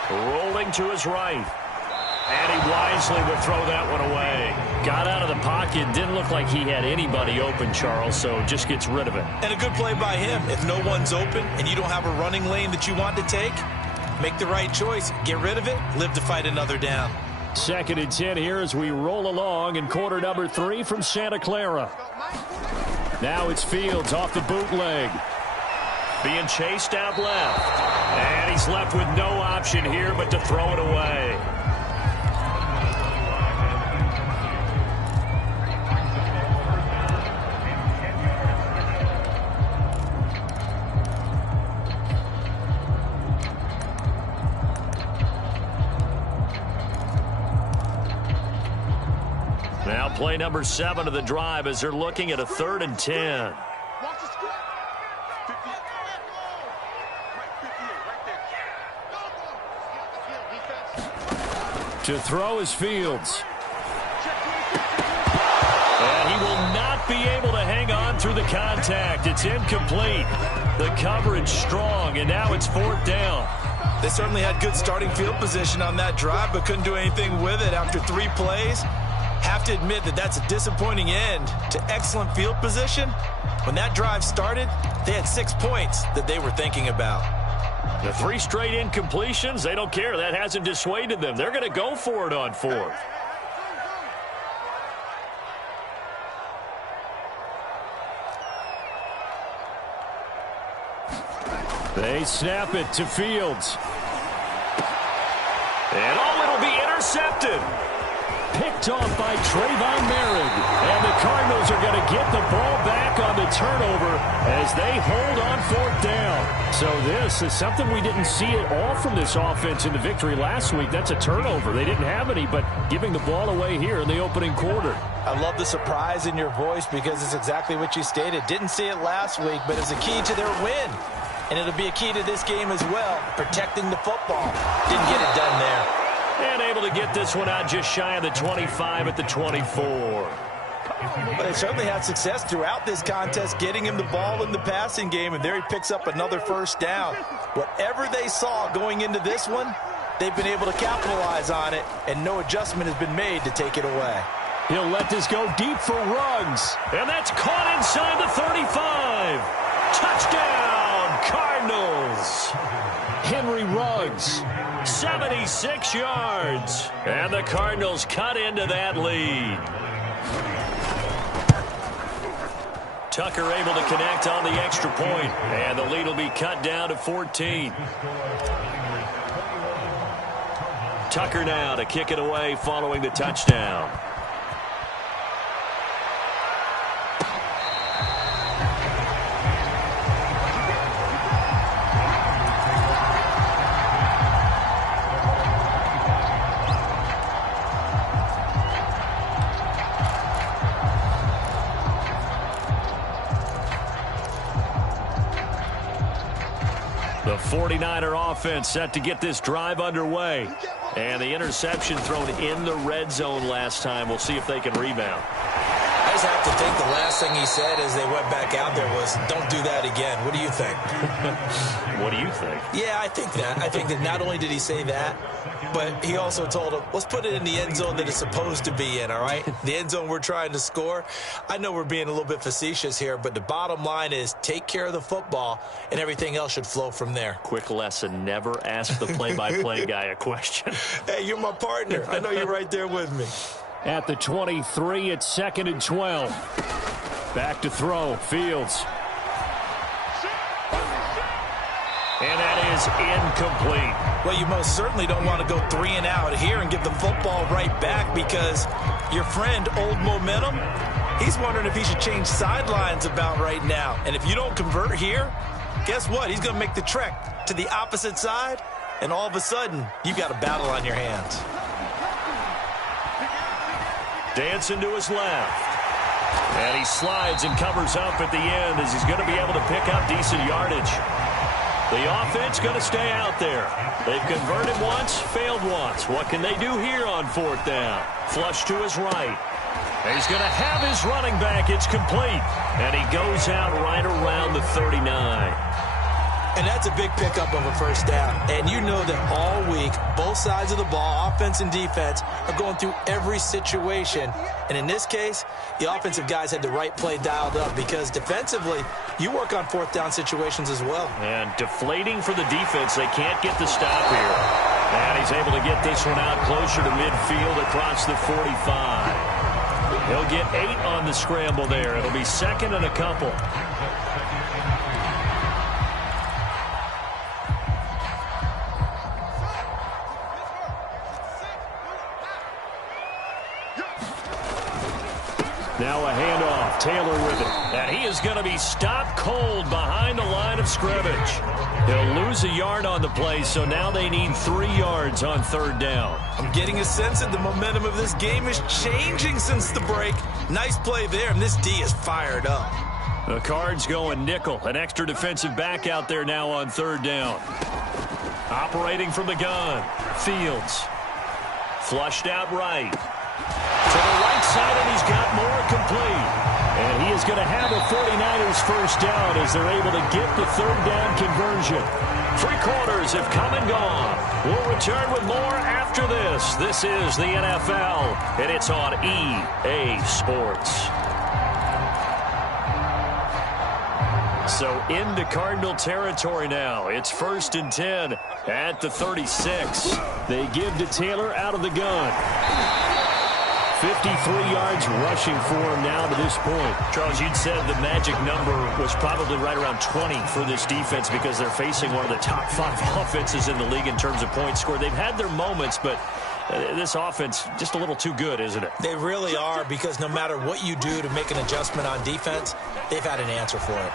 Rolling to his right. And he wisely will throw that one away. Got out of the pocket. Didn't look like he had anybody open, Charles, so just gets rid of it. And a good play by him. If no one's open and you don't have a running lane that you want to take, make the right choice. Get rid of it. Live to fight another down. 2nd and 10 here as we roll along in quarter number 3 from Santa Clara. Now it's Fields off the bootleg. Being chased out left. And he's left with no option here but to throw it away. Now play number 7 of the drive as they're looking at a 3rd and 10. To throw is Fields. And he will not be able to hang on through the contact. It's incomplete. The coverage strong, and now it's 4th down. They certainly had good starting field position on that drive, but couldn't do anything with it after 3 plays. Have to admit that that's a disappointing end to excellent field position. When that drive started, they had 6 points that they were thinking about. The 3 straight incompletions, they don't care. That hasn't dissuaded them. They're going to go for it on 4th. They snap it to Fields. And it'll be intercepted. Picked off by Trayvon Merritt. And the Cardinals are going to get the ball back on the turnover as they hold on 4th down. So this is something we didn't see at all from this offense in the victory last week. That's a turnover. They didn't have any, but giving the ball away here in the opening quarter. I love the surprise in your voice because it's exactly what you stated. Didn't see it last week, but it's a key to their win. And it'll be a key to this game as well, protecting the football. Didn't get it done there. And able to get this one out just shy of the 25 at the 24. But they certainly had success throughout this contest, getting him the ball in the passing game, and there he picks up another 1st down. Whatever they saw going into this one, they've been able to capitalize on it, and no adjustment has been made to take it away. He'll let this go deep for Ruggs, and that's caught inside the 35. Touchdown, Cardinals. Henry Ruggs, 76 yards, and the Cardinals cut into that lead. Tucker able to connect on the extra point, and the lead will be cut down to 14. Tucker now to kick it away following the touchdown. The 49er offense set to get this drive underway. And the interception thrown in the red zone last time. We'll see if they can rebound. I just have to think the last thing he said as they went back out there was, don't do that again. What do you think? What do you think? Yeah, I think that. I think that not only did he say that, but he also told him, let's put it in the end zone that it's supposed to be in, all right? The end zone we're trying to score. I know we're being a little bit facetious here, but the bottom line is take care of the football, and everything else should flow from there. Quick lesson, never ask the play-by-play guy a question. Hey, you're my partner. I know you're right there with me. At the 23, it's 2nd and 12. Back to throw, Fields. And that is incomplete. Well, you most certainly don't want to go 3 and out here and give the football right back because your friend, Old Momentum, he's wondering if he should change sidelines about right now. And if you don't convert here, guess what? He's going to make the trek to the opposite side, and all of a sudden, you've got a battle on your hands. Dancing to his left. And he slides and covers up at the end as he's going to be able to pick up decent yardage. The offense going to stay out there. They've converted once, failed once. What can they do here on 4th down? Flush to his right. And he's going to have his running back. It's complete. And he goes out right around the 39. And that's a big pickup of a first down. And you know that all week, both sides of the ball, offense and defense, are going through every situation. And in this case, the offensive guys had the right play dialed up because defensively, you work on 4th down situations as well. And deflating for the defense. They can't get the stop here. And he's able to get this one out closer to midfield across the 45. He'll get 8 on the scramble there. It'll be 2nd and a couple. Now a handoff. Taylor with it. And he is going to be stopped cold behind the line of scrimmage. He'll lose a yard on the play, so now they need 3 yards on 3rd down. I'm getting a sense that the momentum of this game is changing since the break. Nice play there, and this D is fired up. The Cards going nickel. An extra defensive back out there now on 3rd down. Operating from the gun. Fields. Flushed out right. To the right side, and he's got more complete. And he is going to have a 49ers first down as they're able to get the 3rd down conversion. 3 quarters have come and gone. We'll return with more after this. This is the NFL, and it's on EA Sports. So into Cardinal territory now. It's 1st and 10 at the 36. They give to Taylor out of the gun. 53 yards rushing for him now to this point. Charles, you'd said the magic number was probably right around 20 for this defense because they're facing one of the top 5 offenses in the league in terms of points scored. They've had their moments, but this offense just a little too good, isn't it? They really are because no matter what you do to make an adjustment on defense, they've had an answer for it.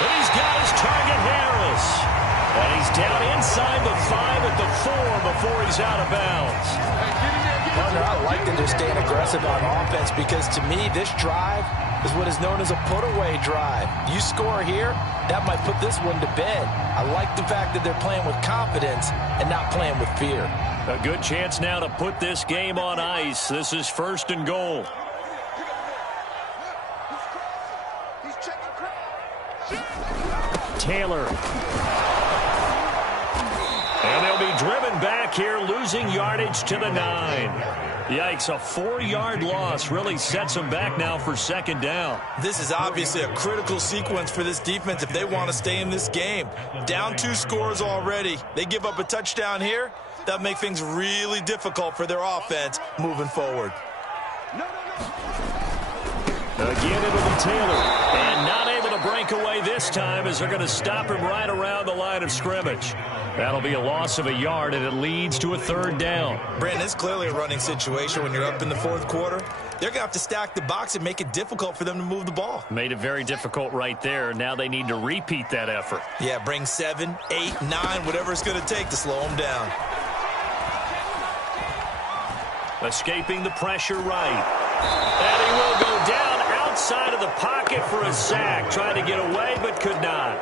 And he's got his target, Harris. And he's down inside the 5 at the 4 before he's out of bounds. Partner, I like that they're staying aggressive on offense because to me, this drive is what is known as a put-away drive. You score here, that might put this one to bed. I like the fact that they're playing with confidence and not playing with fear. A good chance now to put this game on ice. This is 1st and goal. Taylor. And they'll be driven back here, losing yardage to the 9. Yikes, a 4-yard loss really sets them back now for 2nd down. This is obviously a critical sequence for this defense if they want to stay in this game. Down 2 scores already. They give up a touchdown here. That'll make things really difficult for their offense moving forward. Again, it'll be Taylor. And not able to break away this time as they're going to stop him right around the line of scrimmage. That'll be a loss of a yard, and it leads to a 3rd down. Brandon, it's clearly a running situation when you're up in the 4th quarter. They're going to have to stack the box and make it difficult for them to move the ball. Made it very difficult right there. Now they need to repeat that effort. Yeah, bring 7, 8, 9, whatever it's going to take to slow them down. Escaping the pressure right. And he will go down outside of the pocket for a sack. Tried to get away, but could not.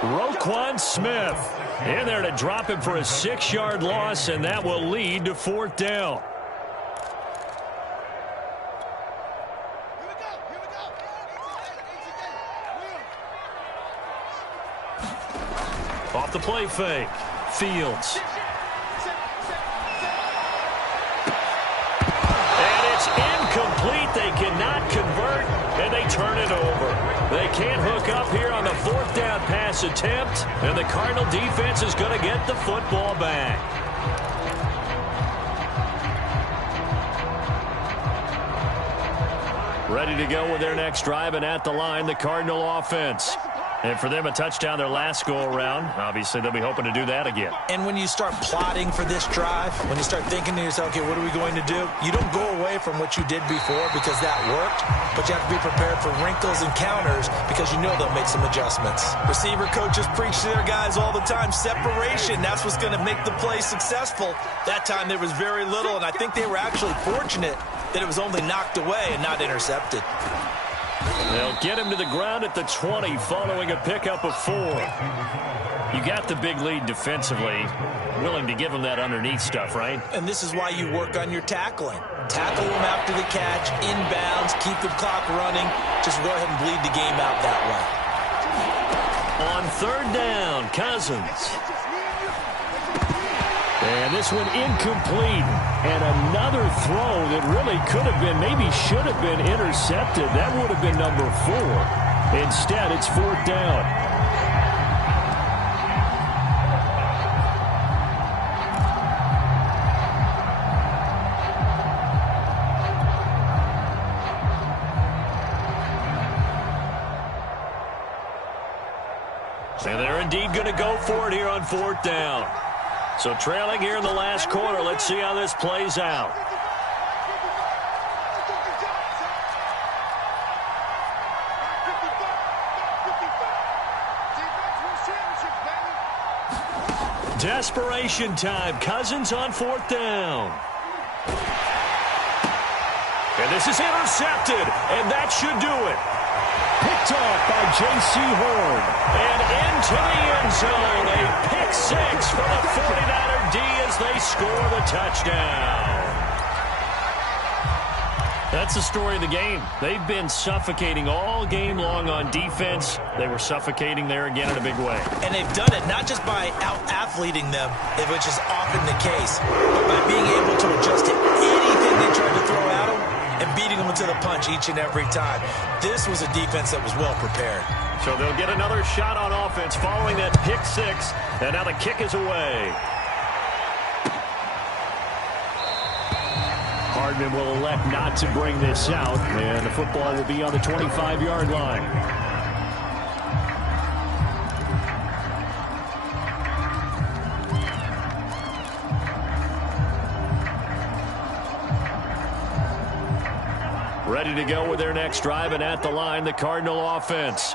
Roquan Smith in there to drop him for a 6-yard loss, and that will lead to 4th down. Off the play fake. Fields. And it's incomplete. They cannot convert, and they turn it over. They can't hook up here on the 4th down pass attempt, and the Cardinal defense is going to get the football back. Ready to go with their next drive, and at the line, the Cardinal offense. And for them, a touchdown their last go-around. Obviously, they'll be hoping to do that again. And when you start plotting for this drive, when you start thinking to yourself, okay, what are we going to do? You don't go away from what you did before because that worked, but you have to be prepared for wrinkles and counters because you know they'll make some adjustments. Receiver coaches preach to their guys all the time. Separation, that's what's going to make the play successful. That time there was very little, and I think they were actually fortunate that it was only knocked away and not intercepted. They'll get him to the ground at the 20 following a pickup of 4. You got the big lead defensively. Willing to give him that underneath stuff, right? And this is why you work on your tackling. Tackle them after the catch, inbounds, keep the clock running. Just go ahead and bleed the game out that way. On 3rd down, Cousins. And this one incomplete. And another throw that really could have been, maybe should have been intercepted. That would have been number 4. Instead, it's 4th down. And they're indeed going to go for it here on 4th down. So trailing here in the last quarter. Let's see how this plays out. Desperation time. Cousins on 4th down. And this is intercepted, and that should do it. Picked off by J.C. Horn. And into the end zone. A pick 6 for the 49er D as they score the touchdown. That's the story of the game. They've been suffocating all game long on defense. They were suffocating there again in a big way. And they've done it not just by out-athleting them, which is often the case, but by being able to adjust to anything they tried to throw at them and beating them to the punch each and every time. This was a defense that was well prepared. So they'll get another shot on offense following that pick 6. And now the kick is away. Hardman will elect not to bring this out, and the football will be on the 25-yard line. Ready to go with their next drive, and at the line, the Cardinal offense.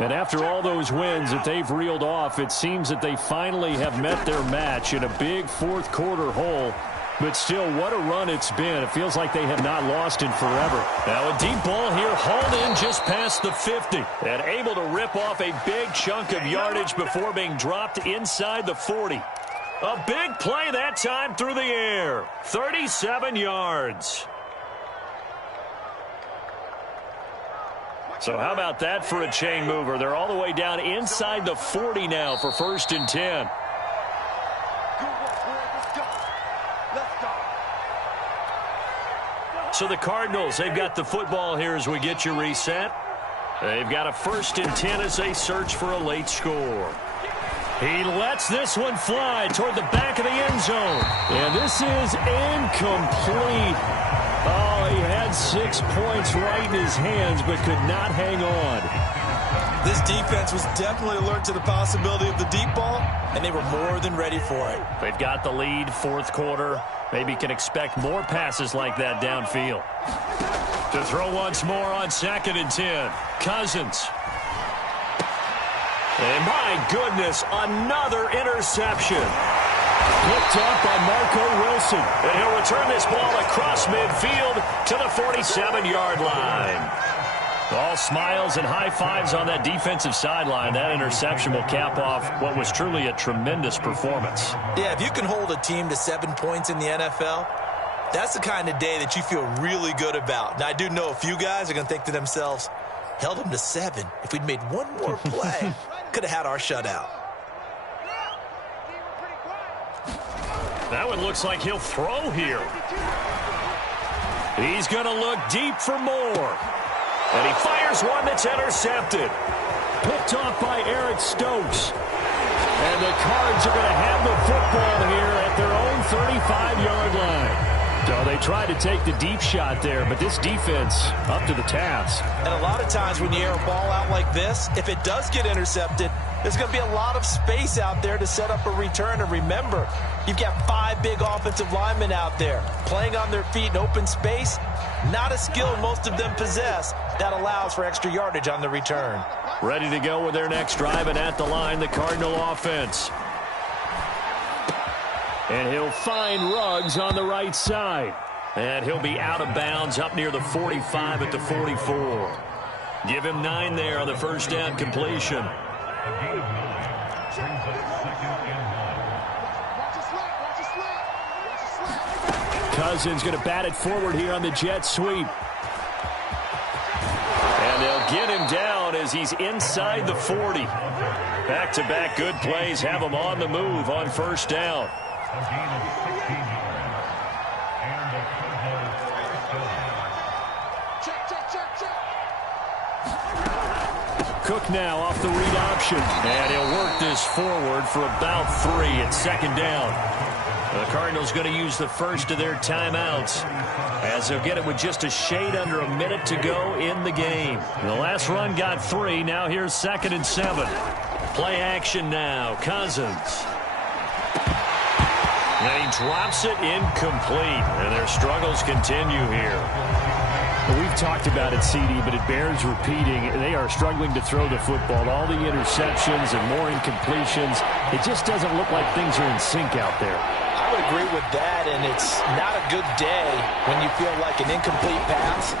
And after all those wins that they've reeled off, it seems that they finally have met their match in a big fourth-quarter hole. But still, what a run it's been. It feels like they have not lost in forever. Now a deep ball here, hauled in just past the 50. And able to rip off a big chunk of yardage before being dropped inside the 40. A big play that time through the air. 37 yards. So how about that for a chain mover? They're all the way down inside the 40 now for 1st and 10. So the Cardinals, they've got the football here as we get you reset. They've got a 1st and 10 as they search for a late score. He lets this one fly toward the back of the end zone. And this is incomplete. Oh, he had 6 points right in his hands, but could not hang on. This defense was definitely alert to the possibility of the deep ball, and they were more than ready for it. They've got the lead, 4th quarter. Maybe can expect more passes like that downfield. To throw once more on 2nd and 10. Cousins. And my goodness, another interception. Picked off by Marco Wilson. And he'll return this ball across midfield to the 47-yard line. All smiles and high fives on that defensive sideline. That interception will cap off what was truly a tremendous performance. Yeah, if you can hold a team to 7 points in the NFL, that's the kind of day that you feel really good about. Now, I do know a few guys are going to think to themselves, held them to 7. If we'd made one more play, could have had our shutout. That one looks like he'll throw here. He's going to look deep for more. And he fires one that's intercepted. Picked off by Eric Stokes. And the Cards are going to have the football here at their own 35-yard line. So they tried to take the deep shot there, but this defense up to the task. And a lot of times when you air a ball out like this, if it does get intercepted, there's going to be a lot of space out there to set up a return. And remember, you've got 5 big offensive linemen out there playing on their feet in open space. Not a skill most of them possess that allows for extra yardage on the return. Ready to go with their next drive, and at the line, the Cardinal offense. And he'll find Ruggs on the right side. And he'll be out of bounds up near the 45 at the 44. Give him 9 there on the first down completion. Cousins going to bat it forward here on the jet sweep. And they'll get him down as he's inside the 40. Back-to-back good plays have him on the move on first down. Cook now off the read option. And he'll work this forward for about 3 at second down. The Cardinals going to use the first of their timeouts as they'll get it with just a shade under a minute to go in the game. The last run got 3. Now here's 2nd and 7. Play action now. Cousins. And he drops it incomplete. And their struggles continue here. Well, we've talked about it, CD, but it bears repeating. They are struggling to throw the football. All the interceptions and more incompletions. It just doesn't look like things are in sync out there. I would agree with that, and it's not a good day when you feel like an incomplete pass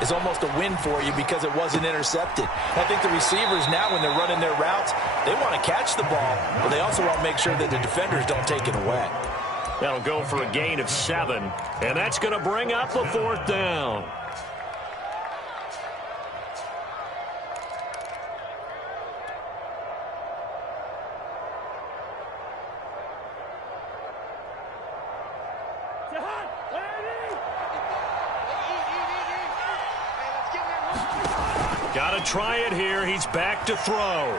is almost a win for you because it wasn't intercepted. I think the receivers now, when they're running their routes, they want to catch the ball, but they also want to make sure that the defenders don't take it away. That'll go for a gain of 7, and that's going to bring up the 4th down. Got to try it here. He's back to throw.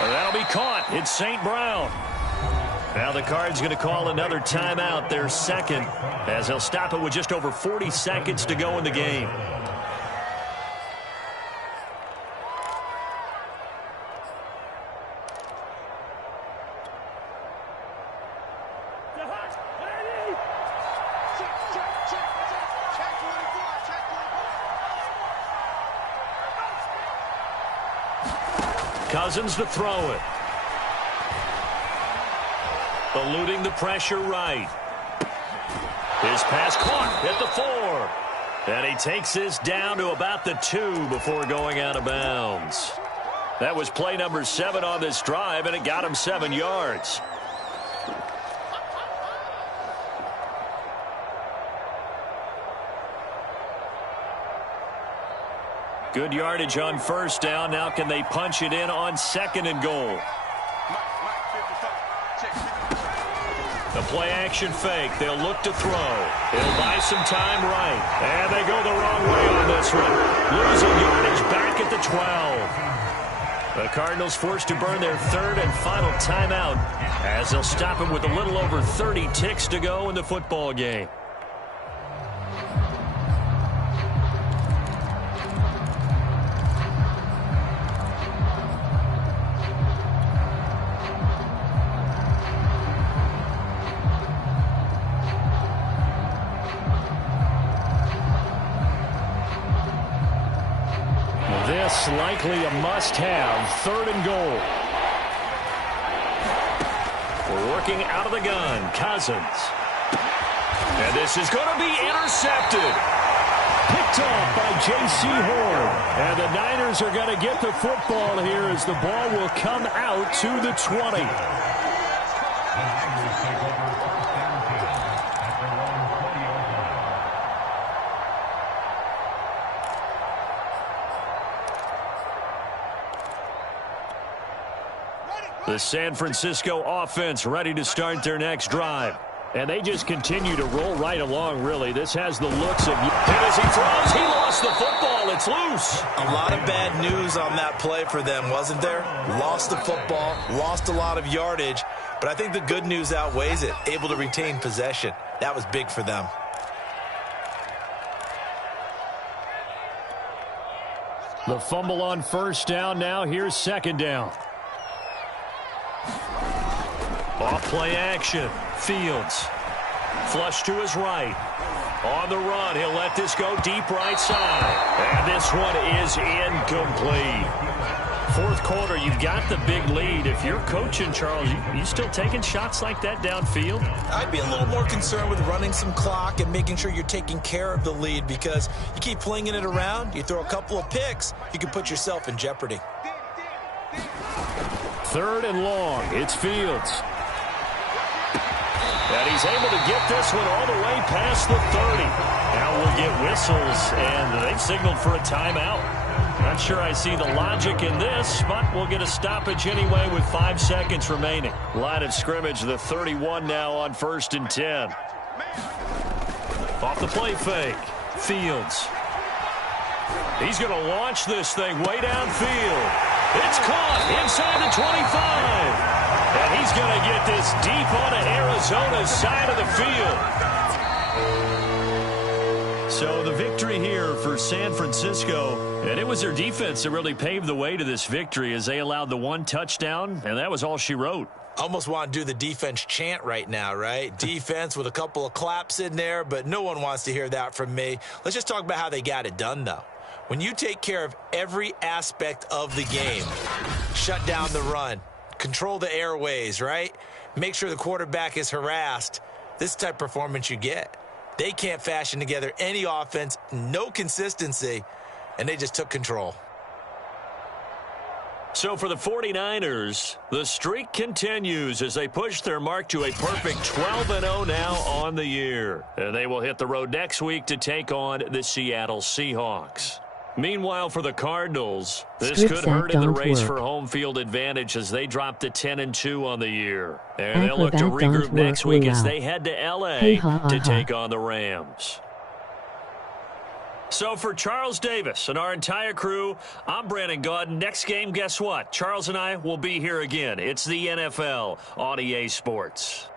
That'll be caught. It's St. Brown. Now the Cards going to call another timeout, their 2nd, as they'll stop it with just over 40 seconds to go in the game. Cousins to throw it. Eluding the pressure right. His pass caught at the 4. And he takes this down to about the 2 before going out of bounds. That was play number 7 on this drive, and it got him 7 yards. Good yardage on first down. Now can they punch it in on 2nd and goal? The play action fake. They'll look to throw. He'll buy some time right. And they go the wrong way on this one. Losing yardage back at the 12. The Cardinals forced to burn their 3rd and final timeout as they'll stop him with a little over 30 ticks to go in the football game. This likely a must-have, 3rd and goal. Working out of the gun, Cousins. And this is going to be intercepted. Picked off by J.C. Horn. And the Niners are going to get the football here as the ball will come out to the 20. The San Francisco offense ready to start their next drive. And they just continue to roll right along, really. This has the looks of... And as he throws, he lost the football. It's loose. A lot of bad news on that play for them, wasn't there? Lost the football, lost a lot of yardage. But I think the good news outweighs it. Able to retain possession. That was big for them. The fumble on first down now. Here's second down. Off play action. Fields. Flush to his right. On the run, he'll let this go deep right side. And this one is incomplete. Fourth quarter, you've got the big lead. If you're coaching, Charles, you still taking shots like that downfield? I'd be a little more concerned with running some clock and making sure you're taking care of the lead, because you keep flinging it around, you throw a couple of picks, you can put yourself in jeopardy. Third and long. It's Fields. And he's able to get this one all the way past the 30. Now we'll get whistles, and they've signaled for a timeout. Not sure I see the logic in this, but we'll get a stoppage anyway with 5 seconds remaining. Line of scrimmage, the 31 now on 1st and 10. Off the play fake. Fields. He's going to launch this thing way downfield. It's caught inside the 25. And he's going to get this deep onto Arizona's side of the field. So the victory here for San Francisco. And it was their defense that really paved the way to this victory as they allowed the 1 touchdown. And that was all she wrote. Almost want to do the defense chant right now, right? Defense with a couple of claps in there, but no one wants to hear that from me. Let's just talk about how they got it done, though. When you take care of every aspect of the game, shut down the run, control the airways, right? Make sure the quarterback is harassed. This type of performance you get. They can't fashion together any offense, no consistency, and they just took control. So for the 49ers, the streak continues as they push their mark to a perfect 12-0 now on the year. And they will hit the road next week to take on the Seattle Seahawks. Meanwhile, for the Cardinals, this could hurt in the race for home field advantage as they drop to 10-2 on the year. And they'll look to regroup next week as they head to L.A. to take on the Rams. So for Charles Davis and our entire crew, I'm Brandon Gaudin. Next game, guess what? Charles and I will be here again. It's the NFL on EA Sports.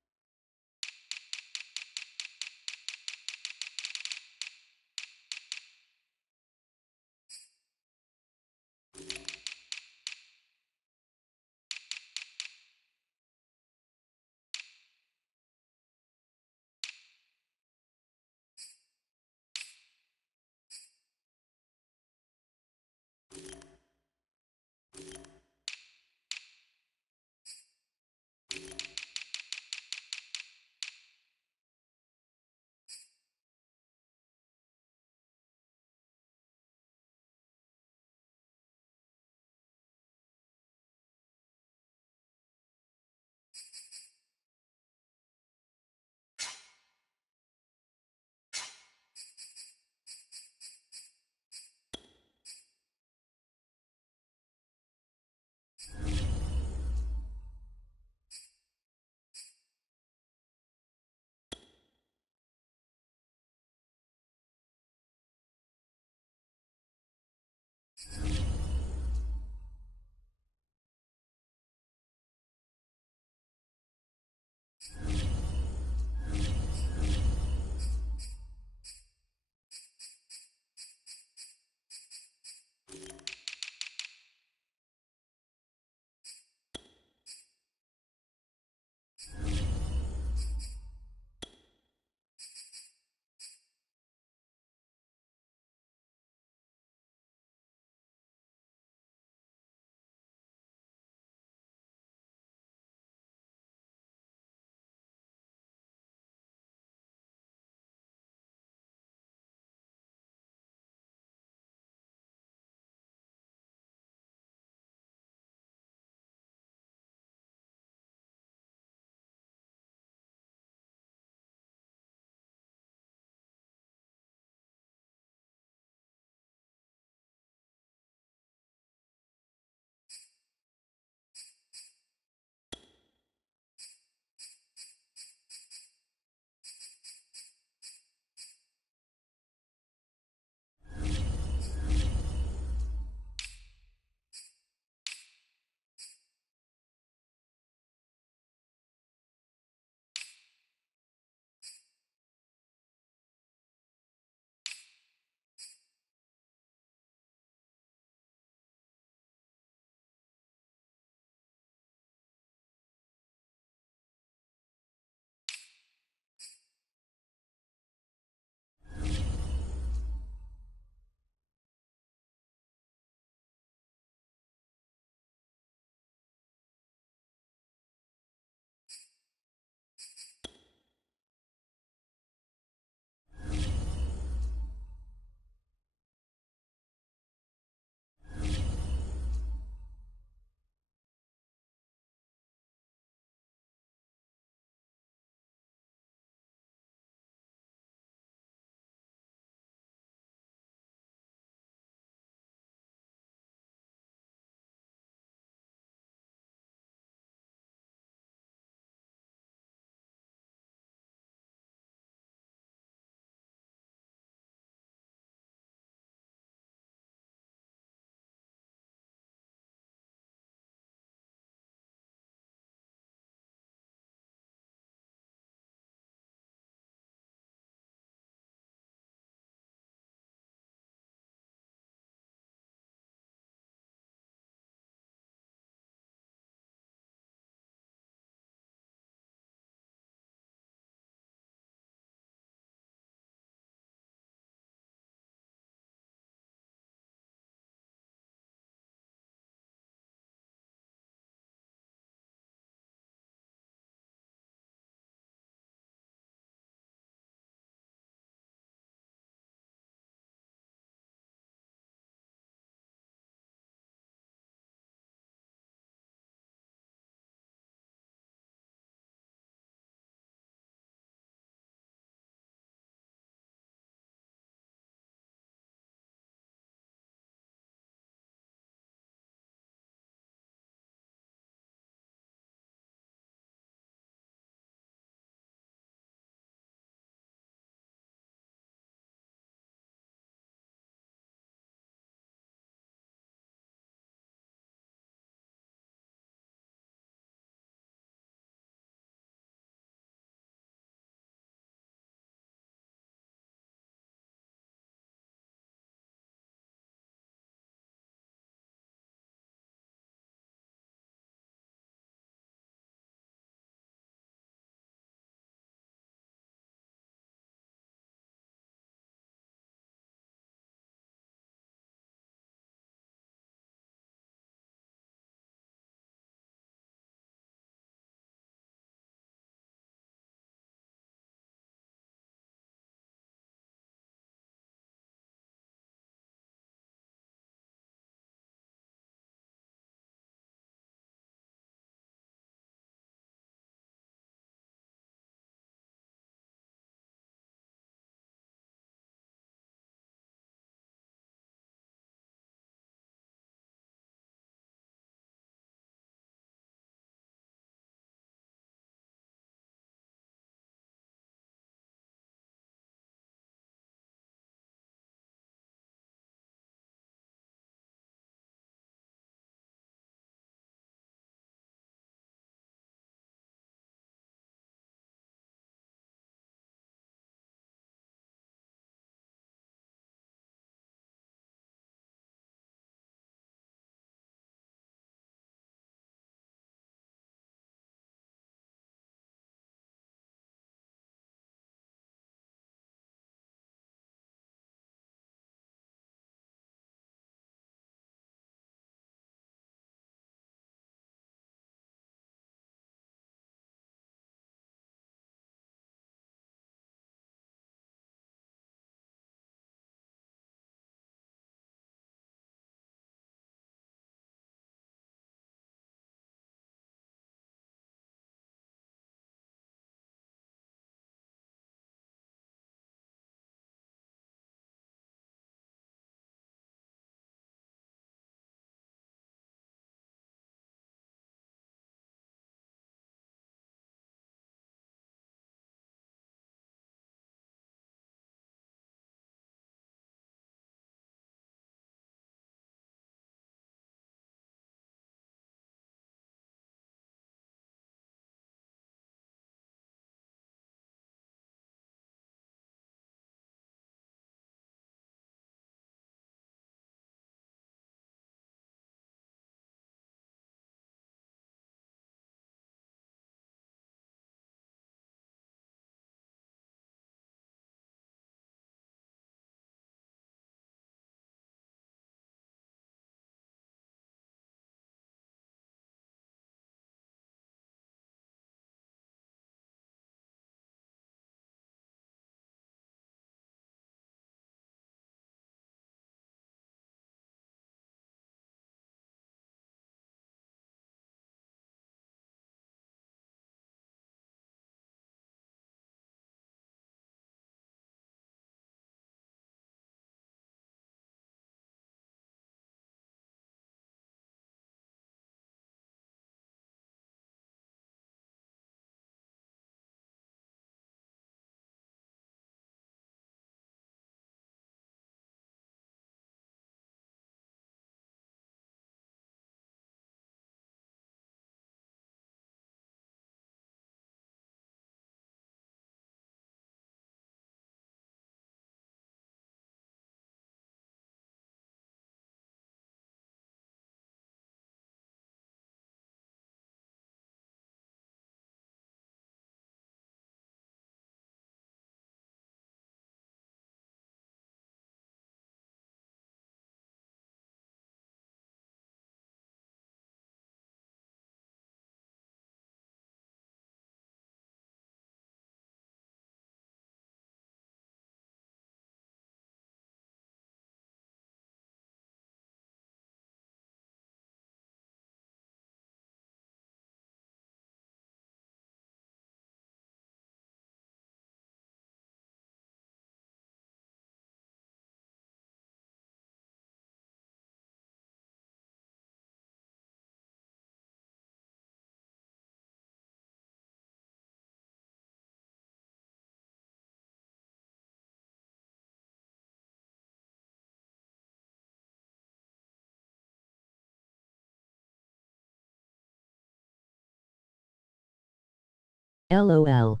LOL.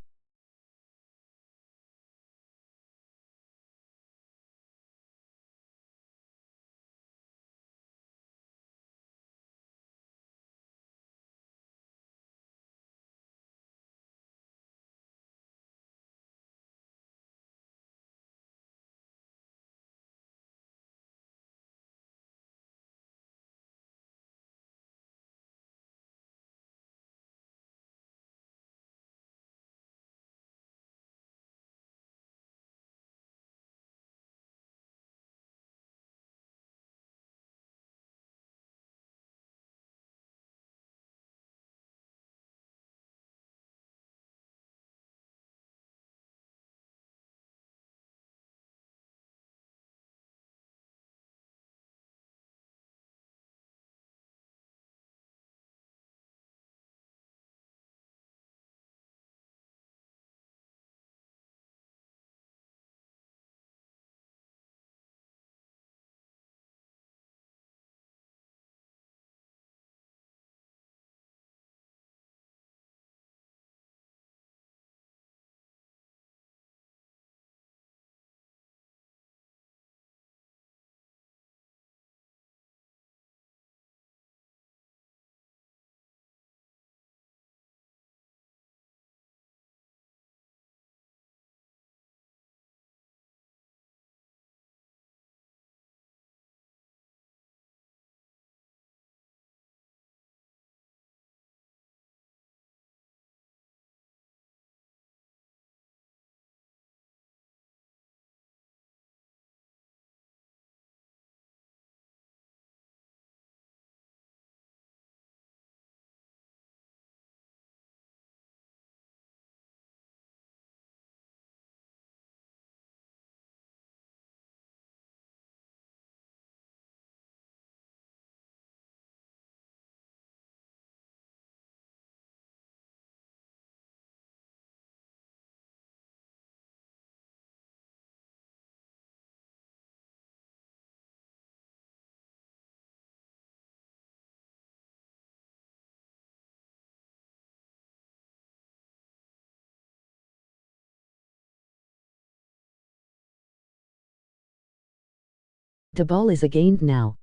The ball is again now.